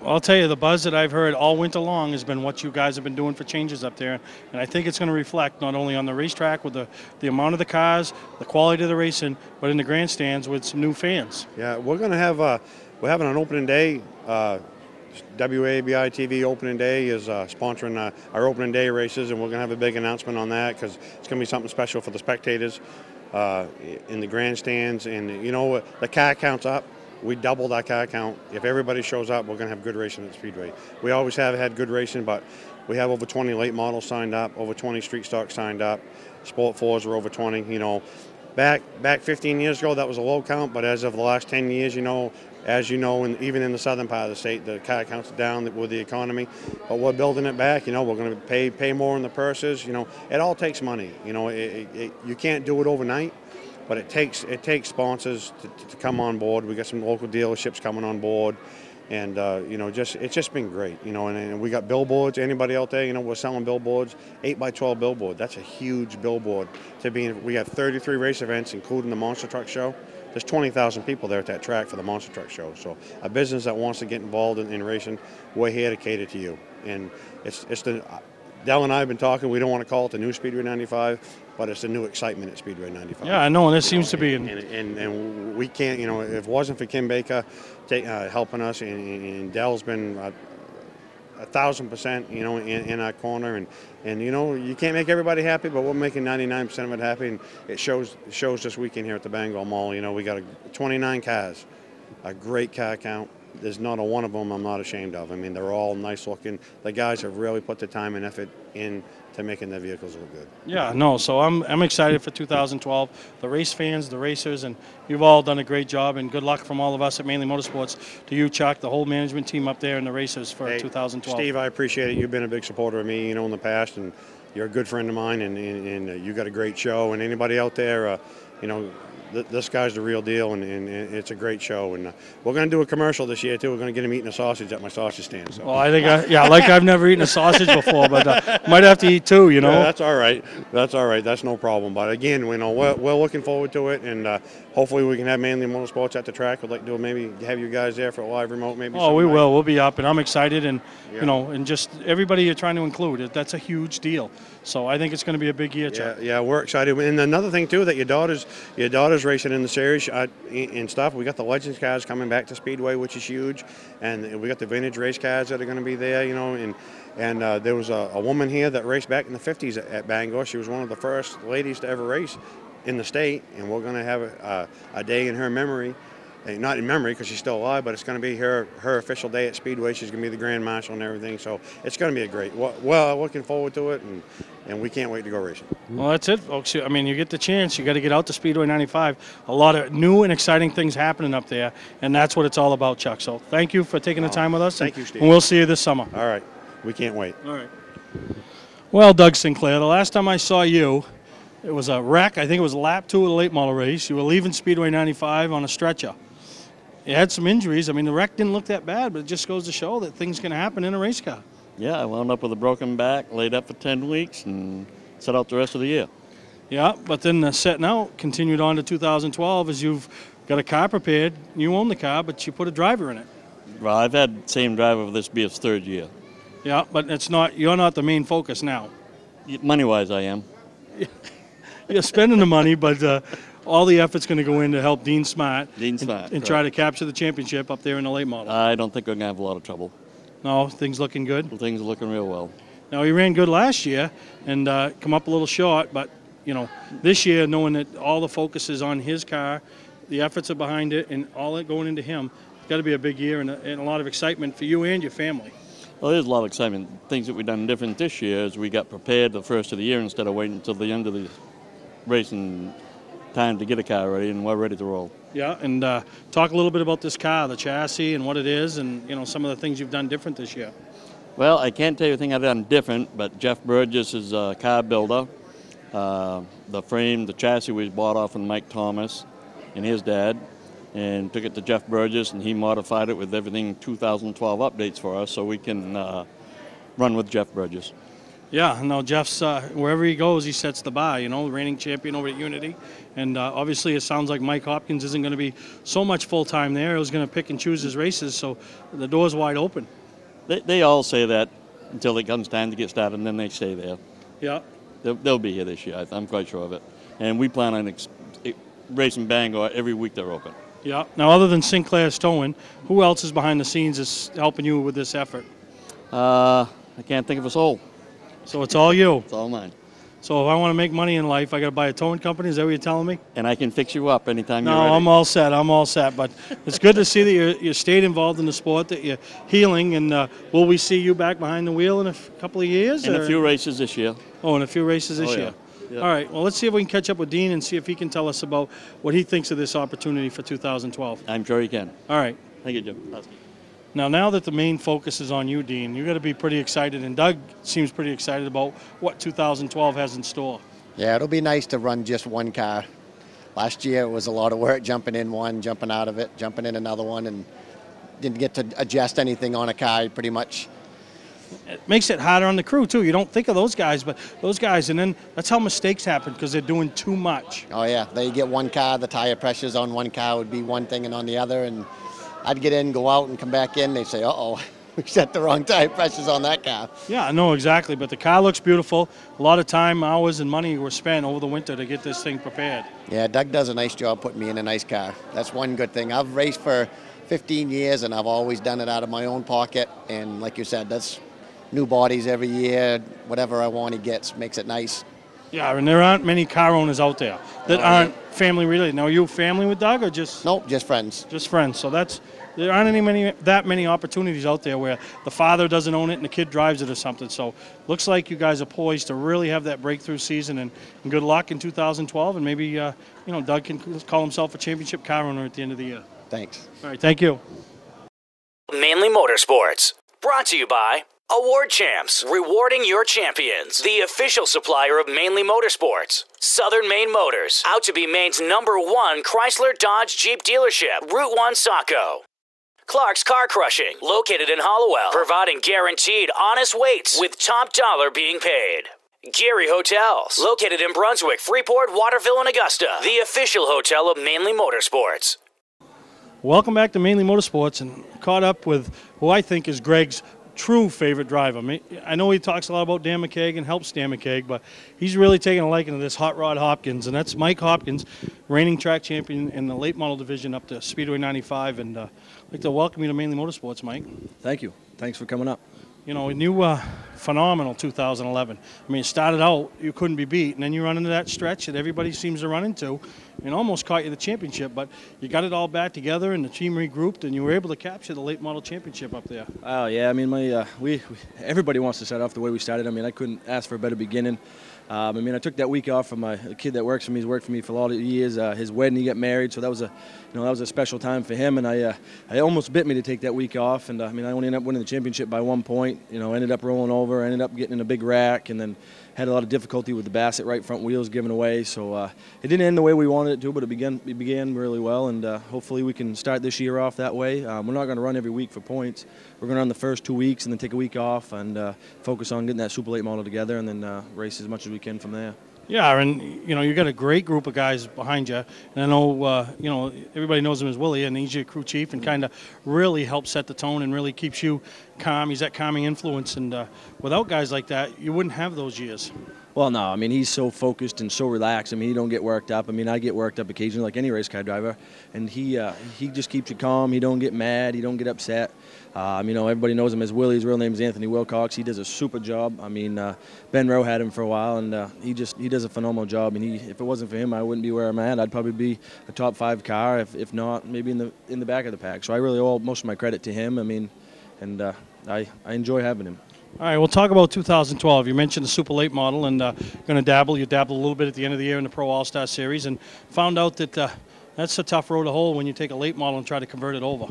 Well, I'll tell you, the buzz that I've heard all winter long has been what you guys have been doing for changes up there. And I think it's going to reflect not only on the racetrack with the amount of the cars, the quality of the racing, but in the grandstands with some new fans. Yeah, we're going to have, we're having an opening day. WABI TV opening day is sponsoring our opening day races, and we're going to have a big announcement on that because it's going to be something special for the spectators in the grandstands. And, you know, the car count's up. We doubled our car count. If everybody shows up, we're going to have good racing at Speedway. We always have had good racing, but we have over 20 late models signed up, over 20 street stocks signed up. Sport 4s are over 20. You know, back 15 years ago, that was a low count, but as of the last 10 years, you know, as you know, and even in the southern part of the state, the car counts are down with the economy. But we're building it back. You know, we're going to pay more in the purses. You know, it all takes money. You know, you can't do it overnight. but it takes sponsors to come on board. We got some local dealerships coming on board. And, you know, it's just been great, you know, and we got billboards. Anybody out there, you know, we're selling billboards, 8x12 billboard. That's a huge billboard. We have 33 race events, including the Monster Truck Show. There's 20,000 people there at that track for the Monster Truck Show. So a business that wants to get involved in racing, we're here to cater to you. And Dell and I have been talking, we don't want to call it the new Speedway 95, but it's the new excitement at Speedway 95. Yeah, I know, and it seems to be. And we can't, you know, if it wasn't for Kim Baker helping us, and Dell's been 1,000%, you know, in our corner, and you know, you can't make everybody happy, but we're making 99% of it happy, and it shows this weekend here at the Bangor Mall. You know, we got 29 cars, a great car count. There's not a one of them I'm not ashamed of. I mean, they're all nice looking. The guys have really put the time and effort into making their vehicles look good. Yeah, no, so I'm excited for 2012. The race fans, the racers, and you've all done a great job, and good luck from all of us at Mainely Motorsports to you, Chuck, the whole management team up there, and the racers for 2012. Steve, I appreciate it. You've been a big supporter of me, you know, in the past, and you're a good friend of mine, and you got a great show. And anybody out there, you know, this guy's the real deal, and it's a great show. And we're going to do a commercial this year, too. We're going to get him eating a sausage at my sausage stand. So. Well, I think, like I've never eaten a sausage before, but might have to eat two, you know. Yeah, that's all right. That's all right. That's no problem. But again, you know, we're looking forward to it, and hopefully we can have Mainely Motorsports at the track. We'd like to maybe have you guys there for a live remote, maybe. Oh, we will. We'll be up, and I'm excited, and you know, and just everybody you're trying to include. That's a huge deal. So I think it's going to be a big year, Chuck. Yeah, we're excited. And another thing too, that your daughter's racing in the series and stuff. We got the Legends cars coming back to Speedway, which is huge, and we got the vintage race cars that are going to be there. You know, and there was a woman here that raced back in the 50s at Bangor. She was one of the first ladies to ever race in the state, and we're going to have a day in her memory. Not in memory because she's still alive, but it's going to be her official day at Speedway. She's going to be the Grand Marshal and everything, so it's going to be a great. Well, looking forward to it, and we can't wait to go racing. Well, that's it, folks. I mean, you get the chance. You got to get out to Speedway 95. A lot of new and exciting things happening up there, and that's what it's all about, Chuck. So thank you for taking the time with us. Thank you, Steve. And we'll see you this summer. All right. We can't wait. All right. Well, Doug Sinclair, the last time I saw you, it was a wreck. I think it was lap 2 of the late model race. You were leaving Speedway 95 on a stretcher. You had some injuries. I mean, the wreck didn't look that bad, but it just goes to show that things can happen in a race car. Yeah, I wound up with a broken back, laid up for 10 weeks, and set out the rest of the year. Yeah, but then setting out continued on to 2012 as you've got a car prepared. You own the car, but you put a driver in it. Well, I've had the same driver for this be his 3rd year. Yeah, but it's not. You're not the main focus now. Money-wise, I am. You're spending the money, but all the effort's going to go in to help Dean Smart. And try to capture the championship up there in the late model. I don't think we're going to have a lot of trouble. No, things looking good? Things are looking real well. Now, he ran good last year and come up a little short, but, you know, this year, knowing that all the focus is on his car, the efforts are behind it, and all that going into him, it's got to be a big year and a lot of excitement for you and your family. Well, there's a lot of excitement. Things that we've done different this year is we got prepared the first of the year instead of waiting until the end of the racing time to get a car ready, and we're ready to roll. Yeah, and talk a little bit about this car, the chassis and what it is, and you know some of the things you've done different this year. Well, I can't tell you everything I've done different, but Jeff Burgess is a car builder. The frame, the chassis was bought off from Mike Thomas and his dad, and took it to Jeff Burgess, and he modified it with everything 2012 updates for us, so we can run with Jeff Burgess. Yeah, no, Jeff's, wherever he goes, he sets the bar, you know, the reigning champion over at Unity. And obviously it sounds like Mike Hopkins isn't going to be so much full-time there. He was going to pick and choose his races, so the door's wide open. They all say that until it comes time to get started, and then they stay there. Yeah. They'll be here this year, I'm quite sure of it. And we plan on racing Bangor every week they're open. Yeah. Now, other than Sinclair's towing, who else is behind the scenes is helping you with this effort? I can't think of a soul. So it's all you? It's all mine. So if I want to make money in life, I got to buy a towing company? Is that what you're telling me? And I can fix you up anytime you're ready. No, I'm all set. I'm all set. But it's good to see that you stayed involved in the sport, that you're healing. And will we see you back behind the wheel in a couple of years? In a few races this year. Oh, in a few races this year. Yeah. All right. Well, let's see if we can catch up with Dean and see if he can tell us about what he thinks of this opportunity for 2012. I'm sure he can. All right. Thank you, Jim. Now that the main focus is on you, Dean, you got to be pretty excited, and Doug seems pretty excited about what 2012 has in store. Yeah, it'll be nice to run just one car. Last year it was a lot of work jumping in one, jumping out of it, jumping in another one, and didn't get to adjust anything on a car pretty much. It makes it harder on the crew, too. You don't think of those guys, but those guys, and then that's how mistakes happen because they're doing too much. Oh, yeah. They get one car, the tire pressures on one car would be one thing and on the other, and I'd get in, go out, and come back in. They'd say, uh-oh, we set the wrong tire pressures on that car. Yeah, I know exactly, but the car looks beautiful. A lot of time, hours, and money were spent over the winter to get this thing prepared. Yeah, Doug does a nice job putting me in a nice car. That's one good thing. I've raced for 15 years, and I've always done it out of my own pocket, and like you said, that's new bodies every year, whatever I want he gets, makes it nice. Yeah, and there aren't many car owners out there that aren't family related. Now, are you family with Doug or just? Nope, just friends. Just friends. So there aren't that many opportunities out there where the father doesn't own it and the kid drives it or something. So looks like you guys are poised to really have that breakthrough season, and good luck in 2012, and maybe Doug can call himself a championship car owner at the end of the year. Thanks. All right, thank you. Mainly Motorsports, brought to you by Award Champs, rewarding your champions. The official supplier of Mainely Motorsports. Southern Maine Motors, out to be Maine's #1 Chrysler Dodge Jeep dealership. Route 1 Saco. Clark's Car Crushing, located in Hollowell, providing guaranteed honest weights with top dollar being paid. Gary Hotels, located in Brunswick, Freeport, Waterville, and Augusta. The official hotel of Mainely Motorsports. Welcome back to Mainly Motorsports, and caught up with who I think is Greg's true favorite driver. I know he talks a lot about Dan McCaig and helps Dan McCaig, but he's really taken a liking to this hot rod Hopkins, and that's Mike Hopkins, reigning track champion in the late model division up to Speedway 95. And I'd like to welcome you to Mainly Motorsports, Mike. Thank you. Thanks for coming up. You know, new phenomenal 2011. I mean, it started out, you couldn't be beat, and then you run into that stretch that everybody seems to run into, and almost caught you the championship, but you got it all back together, and the team regrouped, and you were able to capture the late model championship up there. Oh, yeah, I mean, everybody wants to start off the way we started. I mean, I couldn't ask for a better beginning. I mean, I took that week off from the kid that works for me. He's worked for me for a lot of years. His wedding, he got married, so that was a special time for him. And I almost bit me to take that week off. And I mean, I only ended up winning the championship by 1 point. Ended up rolling over, ended up getting in a big wreck, and then had a lot of difficulty with the Bassett right front wheels giving away. So it didn't end the way we wanted it to, but it began really well. And hopefully we can start this year off that way. We're not going to run every week for points. We're going to run the first 2 weeks and then take a week off and focus on getting that Super Late model together, and then race as much as we can from there. Yeah, and you got a great group of guys behind you, and I know everybody knows him as Willie, and he's your crew chief, and kind of really helps set the tone and really keeps you calm. He's that calming influence, and without guys like that, you wouldn't have those years. Well, no, I mean, he's so focused and so relaxed. I mean, he don't get worked up. I mean, I get worked up occasionally like any race car driver, and he just keeps you calm. He don't get mad. He don't get upset. Everybody knows him as Willie. His real name is Anthony Wilcox. He does a super job. I mean, Ben Rowe had him for a while, and he does a phenomenal job. And if it wasn't for him, I wouldn't be where I'm at. I'd probably be a top 5 car, if not maybe in the back of the pack. So I really owe most of my credit to him. I mean, and I enjoy having him. All right, we'll talk about 2012. You mentioned the Super Late model, and going to dabble. You dabbled a little bit at the end of the year in the Pro All-Star Series, and found out that that's a tough road to hoe when you take a late model and try to convert it over.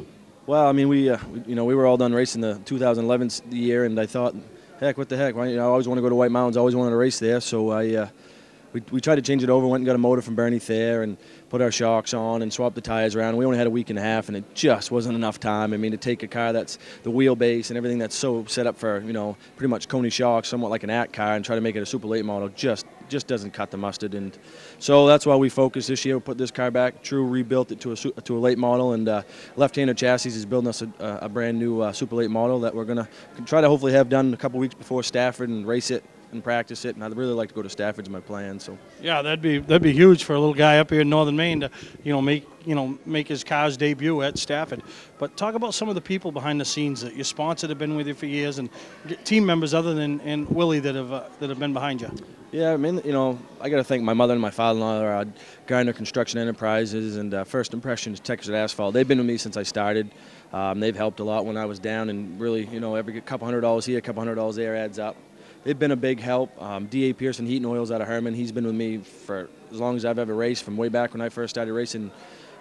Well, I mean, we were all done racing the 2011 year, and I thought, heck, what the heck? I always want to go to White Mountains. I always wanted to race there, so we tried to change it over. Went and got a motor from Bernie Thayer and put our shocks on and swapped the tires around. We only had a week and a half, and it just wasn't enough time. I mean, to take a car that's the wheelbase and everything that's so set up for pretty much Coney shocks, somewhat like an AT car, and try to make it a super late model just doesn't cut the mustard. And so that's why we focused this year. We put this car back, rebuilt it to a late model, and left-hander chassis is building us a brand new super late model that we're going to try to hopefully have done a couple weeks before Stafford and race it and practice it, and I'd really like to go to Stafford's my plan. So yeah, that'd be huge for a little guy up here in Northern Maine to make his car's debut at Stafford. But talk about some of the people behind the scenes that your sponsor have been with you for years, and team members other than Willie that have been behind you. Yeah, I mean, I got to thank my mother and my father-in-law, Gardner Construction Enterprises, and First Impressions Texas Asphalt. They've been with me since I started. They've helped a lot when I was down, and really, every couple $100 here, a couple $100 there adds up. They've been a big help. D.A. Pearson Heating Oils out of Herman, he's been with me for as long as I've ever raced, from way back when I first started racing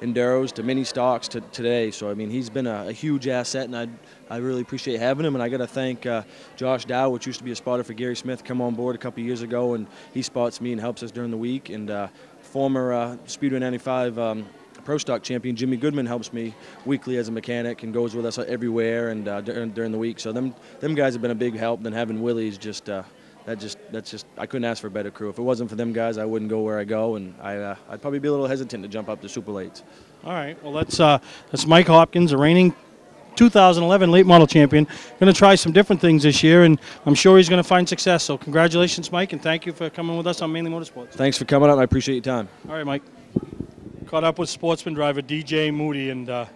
enduros to mini stocks to today. So, I mean, he's been a huge asset, and I really appreciate having him. And I got to thank Josh Dow, which used to be a spotter for Gary Smith, come on board a couple years ago, and he spots me and helps us during the week. And former Speedway 95 Pro Stock champion Jimmy Goodwin helps me weekly as a mechanic and goes with us everywhere and during the week. So them guys have been a big help. Then having Willie's that's just I couldn't ask for a better crew. If it wasn't for them guys, I wouldn't go where I go, and I'd probably be a little hesitant to jump up to Super Lates. All right. Well, that's Mike Hopkins, a reigning 2011 late model champion. Going to try some different things this year, and I'm sure he's going to find success. So congratulations, Mike, and thank you for coming with us on Mainely Motorsports. Thanks for coming out, and I appreciate your time. All right, Mike. Caught up with sportsman driver DJ Moody, and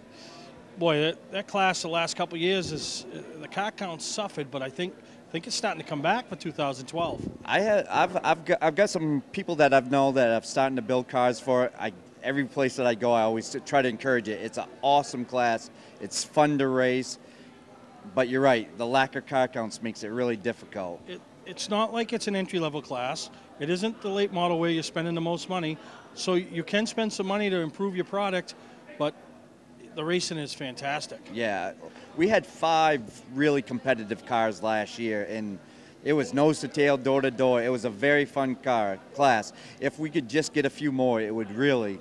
boy, that class the last couple of years the car count suffered, but I think it's starting to come back for 2012. I've got some people that I've known that are starting to build cars for it. Every place that I go, I always try to encourage it. It's an awesome class. It's fun to race, but you're right. The lack of car counts makes it really difficult. It's not like it's an entry-level class. It isn't the late model where you're spending the most money. So you can spend some money to improve your product, but the racing is fantastic. Yeah, we had 5 really competitive cars last year, and it was nose to tail, door to door. It was a very fun class. If we could just get a few more, it would really.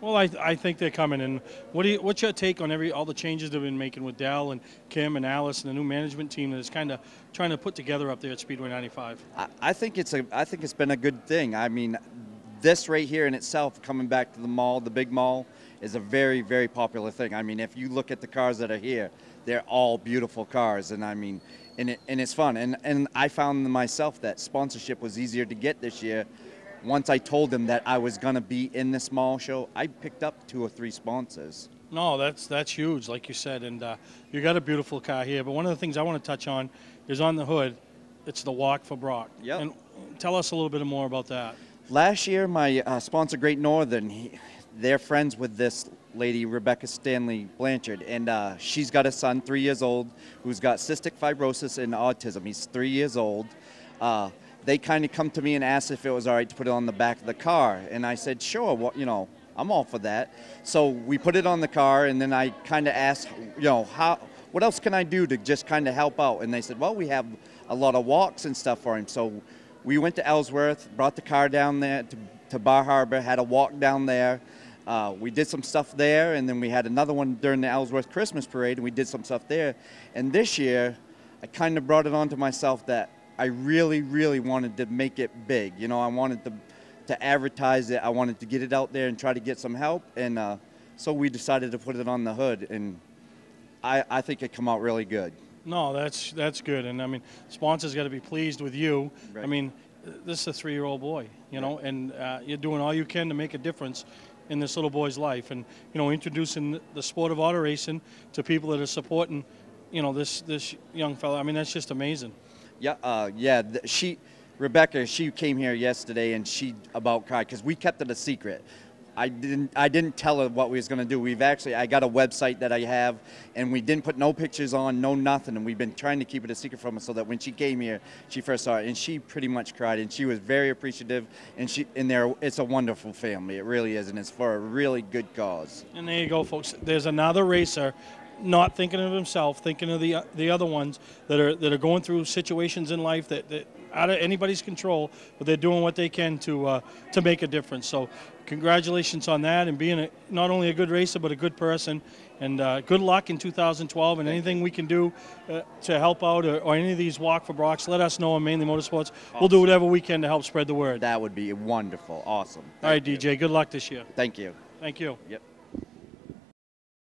Well, I think they're coming. And what's your take on all the changes they've been making with Dal and Kim and Alice and the new management team that is kind of trying to put together up there at Speedway 95? I think it's been a good thing. I mean, this right here in itself, coming back to the mall, the big mall, is a very, very popular thing. I mean, if you look at the cars that are here, they're all beautiful cars, and I mean, and it's fun. And I found myself that sponsorship was easier to get this year. Once I told them that I was going to be in this mall show, I picked up 2 or 3 sponsors. No, that's huge, like you said, and you got a beautiful car here. But one of the things I want to touch on is on the hood. It's the Walk for Brock. Yep. And tell us a little bit more about that. Last year, my sponsor, Great Northern, they're friends with this lady, Rebecca Stanley Blanchard, and she's got a son, 3 years old, who's got cystic fibrosis and autism. He's 3 years old. They kind of come to me and asked if it was all right to put it on the back of the car, and I said, sure, well, I'm all for that. So we put it on the car, and then I kind of asked, what else can I do to just kind of help out? And they said, well, we have a lot of walks and stuff for him. So we went to Ellsworth, brought the car down there to Bar Harbor, had a walk down there. We did some stuff there, and then we had another one during the Ellsworth Christmas Parade, and we did some stuff there. And this year, I kind of brought it on to myself that I really, really wanted to make it big. I wanted to advertise it. I wanted to get it out there and try to get some help, and so we decided to put it on the hood, and I think it come out really good. No, that's good, and I mean, sponsors got to be pleased with you. Right. I mean, this is a 3-year-old boy, and you're doing all you can to make a difference in this little boy's life, and introducing the sport of auto racing to people that are supporting, this young fella. I mean, that's just amazing. Yeah, Rebecca, she came here yesterday, and about car, because we kept it a secret. I didn't tell her what we was going to do. I got a website that I have, and we didn't put no pictures on, no nothing, and we've been trying to keep it a secret from her so that when she came here, she first saw it, and she pretty much cried, and she was very appreciative, and it's a wonderful family. It really is, and it's for a really good cause. And there you go, folks. There's another racer not thinking of himself, thinking of the other ones that are going through situations in life that out of anybody's control, but they're doing what they can to make a difference. So congratulations on that, and being not only a good racer but a good person, and good luck in 2012, and anything we can do to help out or any of these Walk for Brocks, let us know on Mainely Motorsports. Awesome. We'll do whatever we can to help spread the word. That would be wonderful. Awesome. All right, DJ, good luck this year. Thank you. Thank you. Yep.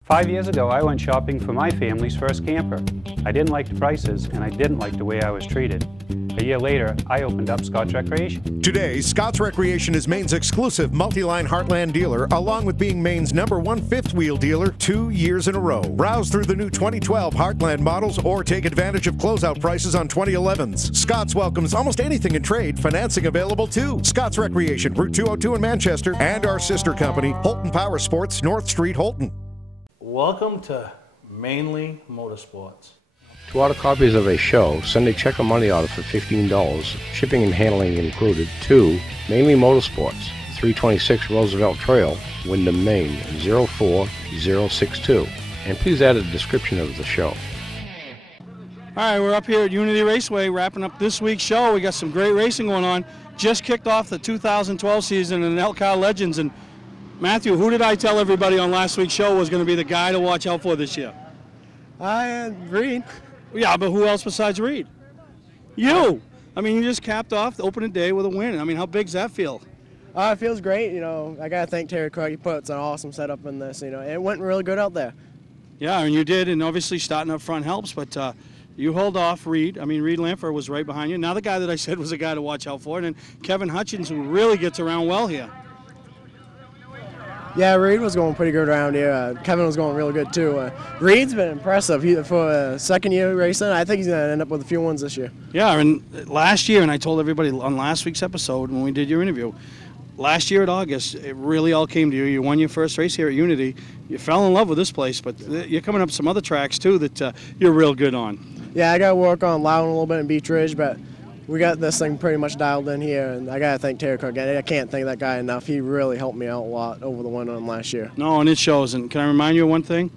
5 years ago, I went shopping for my family's first camper. I didn't like the prices, and I didn't like the way I was treated. A year later, I opened up Scott's Recreation. Today, Scott's Recreation is Maine's exclusive multi-line Heartland dealer, along with being Maine's #1 fifth-wheel dealer 2 years in a row. Browse through the new 2012 Heartland models or take advantage of closeout prices on 2011s. Scott's welcomes almost anything in trade, financing available too. Scott's Recreation, Route 202 in Manchester, and our sister company, Holton Power Sports, North Street, Holton. Welcome to Mainely Motorsports. To order copies of a show, send a check or money order for $15, shipping and handling included, to Mainely Motorsports, 326 Roosevelt Trail, Windham, Maine, 04062. And please add a description of the show. All right, we're up here at Unity Raceway wrapping up this week's show. We got some great racing going on. just kicked off the 2012 season in Elkhart Legends. And Matthew, who did I tell everybody on last week's show was going to be the guy to watch out for this year? Reed. Yeah, but who else besides Reed? You. I mean, you just capped off the opening day with a win. I mean, how big's that feel? It feels great. You know, I gotta thank Terry Cook. He put an awesome setup in this. You know, it went really good out there. Yeah, and you did, and obviously starting up front helps. But you hold off Reed. I mean, Reed Lamfer was right behind you. Now the guy that I said was a guy to watch out for, and then Kevin Hutchins, who really gets around well here. Yeah, Reed was going pretty good around here. Kevin was going really good too. Reed's been impressive. For second year racing, I think he's going to end up with a few wins this year. Yeah, and last year, and I told everybody on last week's episode when we did your interview, last year at August, it really all came to you. You won your first race here at Unity. You fell in love with this place, but you're coming up some other tracks too that you're real good on. Yeah, I got to work on Loudon a little bit in Beach Ridge, but we got this thing pretty much dialed in here, and I got to thank Terry Cook. I can't thank that guy enough. He really helped me out a lot over the winter last year. No, and it shows. And can I remind you of one thing?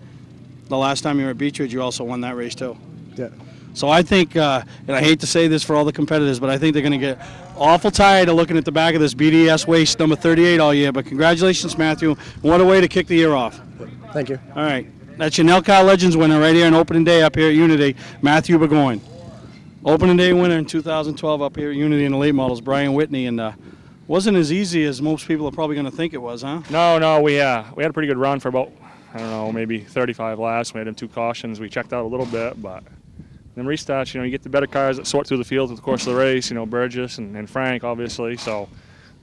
The last time you were at Beach Ridge, you also won that race too. Yeah. So I think, and I hate to say this for all the competitors, but I think they're going to get awful tired of looking at the back of this BDS waste number 38 all year. But congratulations, Matthew. What a way to kick the year off. Thank you. All right. That's your Elkhart Legends winner right here on opening day up here at Unity, Matthew Burgoyne. Opening day winner in 2012 up here at Unity in the late models, Brian Whitney, and wasn't as easy as most people are probably going to think it was, huh? No, we had a pretty good run for about, I don't know, maybe 35 laps. We had 2 cautions. We checked out a little bit, but then restarts, you know, you get the better cars that sort through the field through the course of the race, you know, Burgess and Frank, obviously, so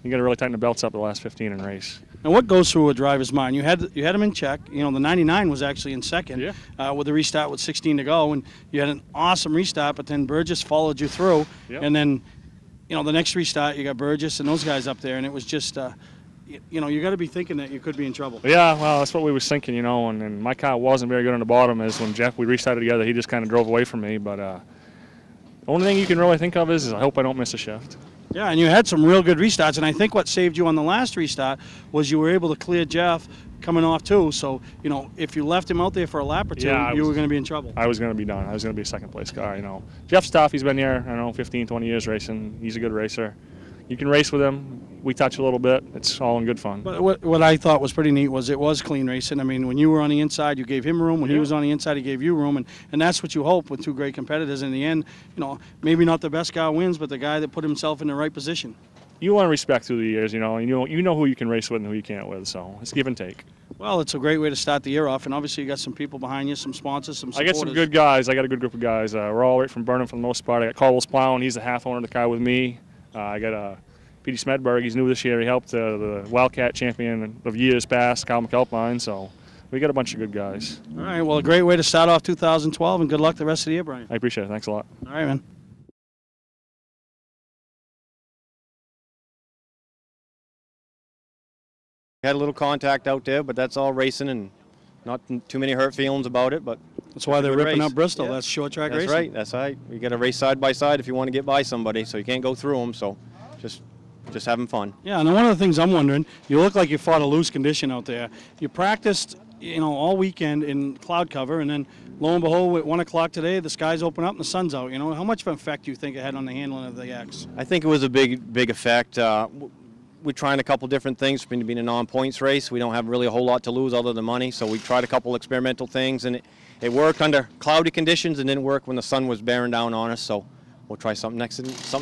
you got to really tighten the belts up the last 15 in race. And what goes through a driver's mind? You had him in check. You know, the 99 was actually in second with the restart with 16 to go, and you had an awesome restart. But then Burgess followed you through, and then, you know, the next restart you got Burgess and those guys up there, and it was just, you know, you got to be thinking that you could be in trouble. Yeah, well, that's what we was thinking, you know, and my car wasn't very good on the bottom. As when we restarted together, he just kind of drove away from me. But the only thing you can really think of is I hope I don't miss a shift. Yeah, and you had some real good restarts, and I think what saved you on the last restart was you were able to clear Jeff coming off too. So, you know, if you left him out there for a lap or two, you were going to be in trouble. I was going to be done. I was going to be a second place car, you know. Jeff's tough. He's been here, I don't know, 15, 20 years racing. He's a good racer. You can race with him. We touch a little bit. It's all in good fun. But what I thought was pretty neat was it was clean racing. I mean, when you were on the inside, you gave him room. When he was on the inside, he gave you room. And that's what you hope with 2 great competitors. In the end, you know, maybe not the best guy wins, but the guy that put himself in the right position. You want respect through the years, you know. You know who you can race with and who you can't with, so it's give and take. Well, it's a great way to start the year off, and obviously you got some people behind you, some sponsors, some supporters. I got some good guys. I got a good group of guys. We're all right from Burnham for the most part. I got Caldwell's plowing. He's the half owner of the car with me. I got Petey Smedberg. He's new this year. He helped the Wildcat champion of years past, Kyle McAlpine. So we got a bunch of good guys. All right. Well, a great way to start off 2012, and good luck the rest of the year, Brian. I appreciate it. Thanks a lot. All right, man. Had a little contact out there, but that's all racing and not too many hurt feelings about it. But that's why they're ripping up Bristol. Yeah. That's short track racing. That's right. That's right. You got to race side by side if you want to get by somebody, so you can't go through them. So just having fun. Yeah, and one of the things I'm wondering, you look like you fought a loose condition out there. You practiced, you know, all weekend in cloud cover, and then lo and behold, at 1 o'clock today, the skies open up and the sun's out. You know, how much of an effect do you think it had on the handling of the X? I think it was a big effect. We're trying a couple different things. Being a non-points race, we don't have really a whole lot to lose other than money. So we tried a couple experimental things, and it worked under cloudy conditions and didn't work when the sun was bearing down on us. So we'll try something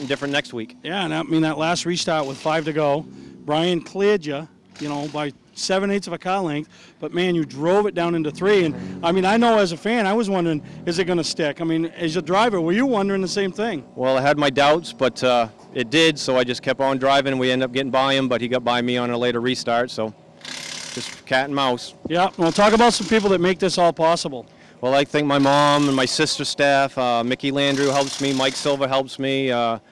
different next week. Yeah, and I mean that last restart with 5 to go, Brian cleared you, you know, by 7/8 of a car length. But man, you drove it down into 3. And I mean, I know as a fan, I was wondering, is it going to stick? I mean, as a driver, were you wondering the same thing? Well, I had my doubts, but it did. So I just kept on driving. We ended up getting by him, but he got by me on a later restart. So just cat and mouse. Yeah. Well, talk about some people that make this all possible. Well, I think my mom and my sister's staff, Mickey Landrew helps me, Mike Silva helps me,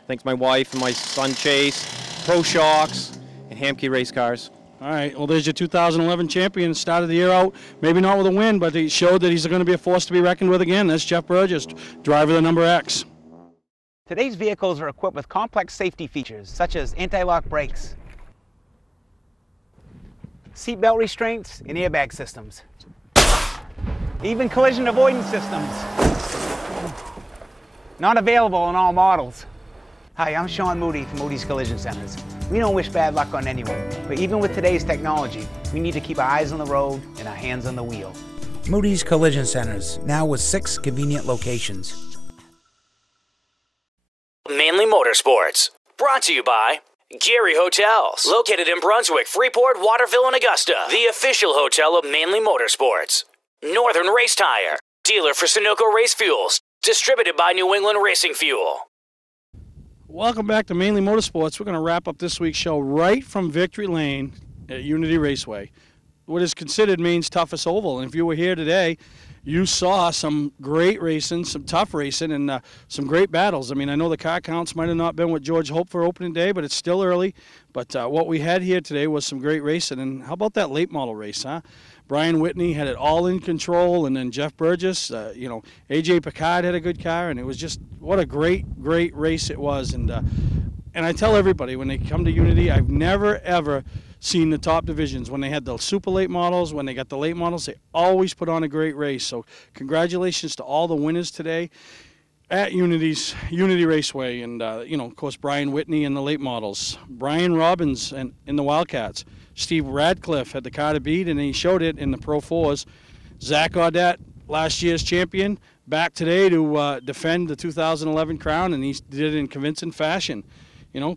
thanks my wife and my son Chase, Pro Shocks, and Hamke Race Cars. All right, well, there's your 2011 champion. Started the year out, maybe not with a win, but he showed that he's going to be a force to be reckoned with again. That's Jeff Burgess, driver of the number X. Today's vehicles are equipped with complex safety features, such as anti-lock brakes, seatbelt restraints, and airbag systems. Even collision avoidance systems. Not available in all models. Hi, I'm Shawn Moody from Moody's Collision Centers. We don't wish bad luck on anyone, but even with today's technology, we need to keep our eyes on the road and our hands on the wheel. Moody's Collision Centers, now with 6 convenient locations. Mainely Motorsports, brought to you by Gary Hotels, located in Brunswick, Freeport, Waterville, and Augusta, the official hotel of Mainely Motorsports. Northern Race Tire, dealer for Sunoco Race Fuels, distributed by New England Racing Fuel. Welcome back to Mainly Motorsports. We're going to wrap up this week's show right from Victory Lane at Unity Raceway, what is considered Maine's toughest oval. And if you were here today, you saw some great racing, some tough racing, and some great battles. I mean, I know the car counts might have not been what George hoped for opening day, but it's still early. But what we had here today was some great racing. And how about that late model race, huh? Brian Whitney had it all in control, and then Jeff Burgess, A.J. Picard had a good car, and it was just what a great race it was. And I tell everybody when they come to Unity, I've never, ever seen the top divisions. When they had the super late models, when they got the late models, they always put on a great race. So congratulations to all the winners today at Unity Raceway. And, of course, Brian Whitney in the late models. Brian Robbins in the Wildcats. Steve Radcliffe had the car to beat, and he showed it in the Pro 4s. Zach Audette, last year's champion, back today to defend the 2011 crown, and he did it in convincing fashion.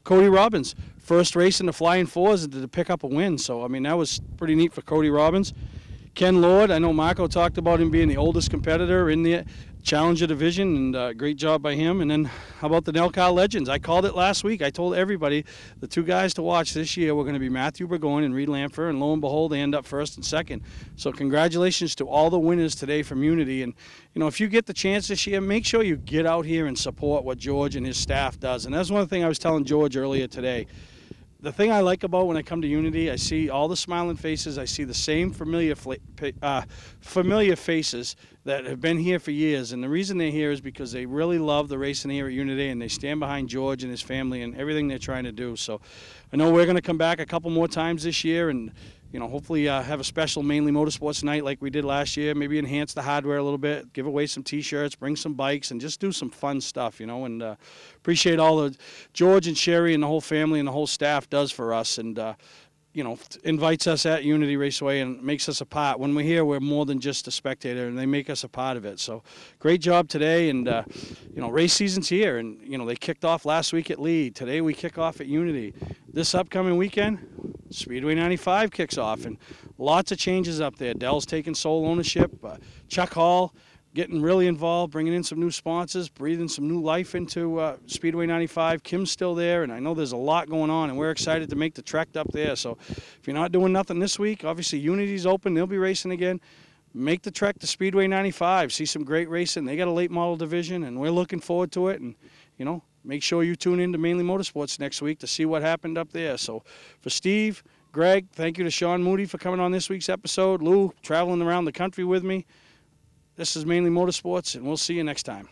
Cody Robbins, first race in the Flying Fours to pick up a win. So, I mean, that was pretty neat for Cody Robbins. Ken Lord, I know Marco talked about him being the oldest competitor in the Challenger division, and great job by him. And then how about the Nelcar Legends? I called it last week. I told everybody the 2 guys to watch this year were going to be Matthew Burgoyne and Reed Lampher, and lo and behold, they end up first and second. So congratulations to all the winners today from Unity. And, if you get the chance this year, make sure you get out here and support what George and his staff does. And that's one thing I was telling George earlier today. The thing I like about when I come to Unity, I see all the smiling faces. I see the same familiar faces that have been here for years. And the reason they're here is because they really love the racing here at Unity, and they stand behind George and his family and everything they're trying to do. So I know we're going to come back a couple more times this year and, hopefully have a special Mainly Motorsports night like we did last year. Maybe enhance the hardware a little bit, give away some T-shirts, bring some bikes, and just do some fun stuff, and appreciate all the George and Sherry and the whole family and the whole staff does for us, and, invites us at Unity Raceway and makes us a part. When we're here, we're more than just a spectator, and they make us a part of it. So great job today, and, race season's here, and, they kicked off last week at Lee. Today we kick off at Unity. This upcoming weekend, Speedway 95 kicks off, and lots of changes up there. Dell's taking sole ownership. Chuck Hall getting really involved, bringing in some new sponsors, breathing some new life into Speedway 95. Kim's still there, and I know there's a lot going on, and we're excited to make the trek up there. So if you're not doing nothing this week, obviously Unity's open. They'll be racing again. Make the trek to Speedway 95. See some great racing. They got a late model division, and we're looking forward to it. And, make sure you tune in to Mainly Motorsports next week to see what happened up there. So for Steve, Greg, thank you to Shawn Moody for coming on this week's episode. Lou, traveling around the country with me. This is Mainly Motorsports, and we'll see you next time.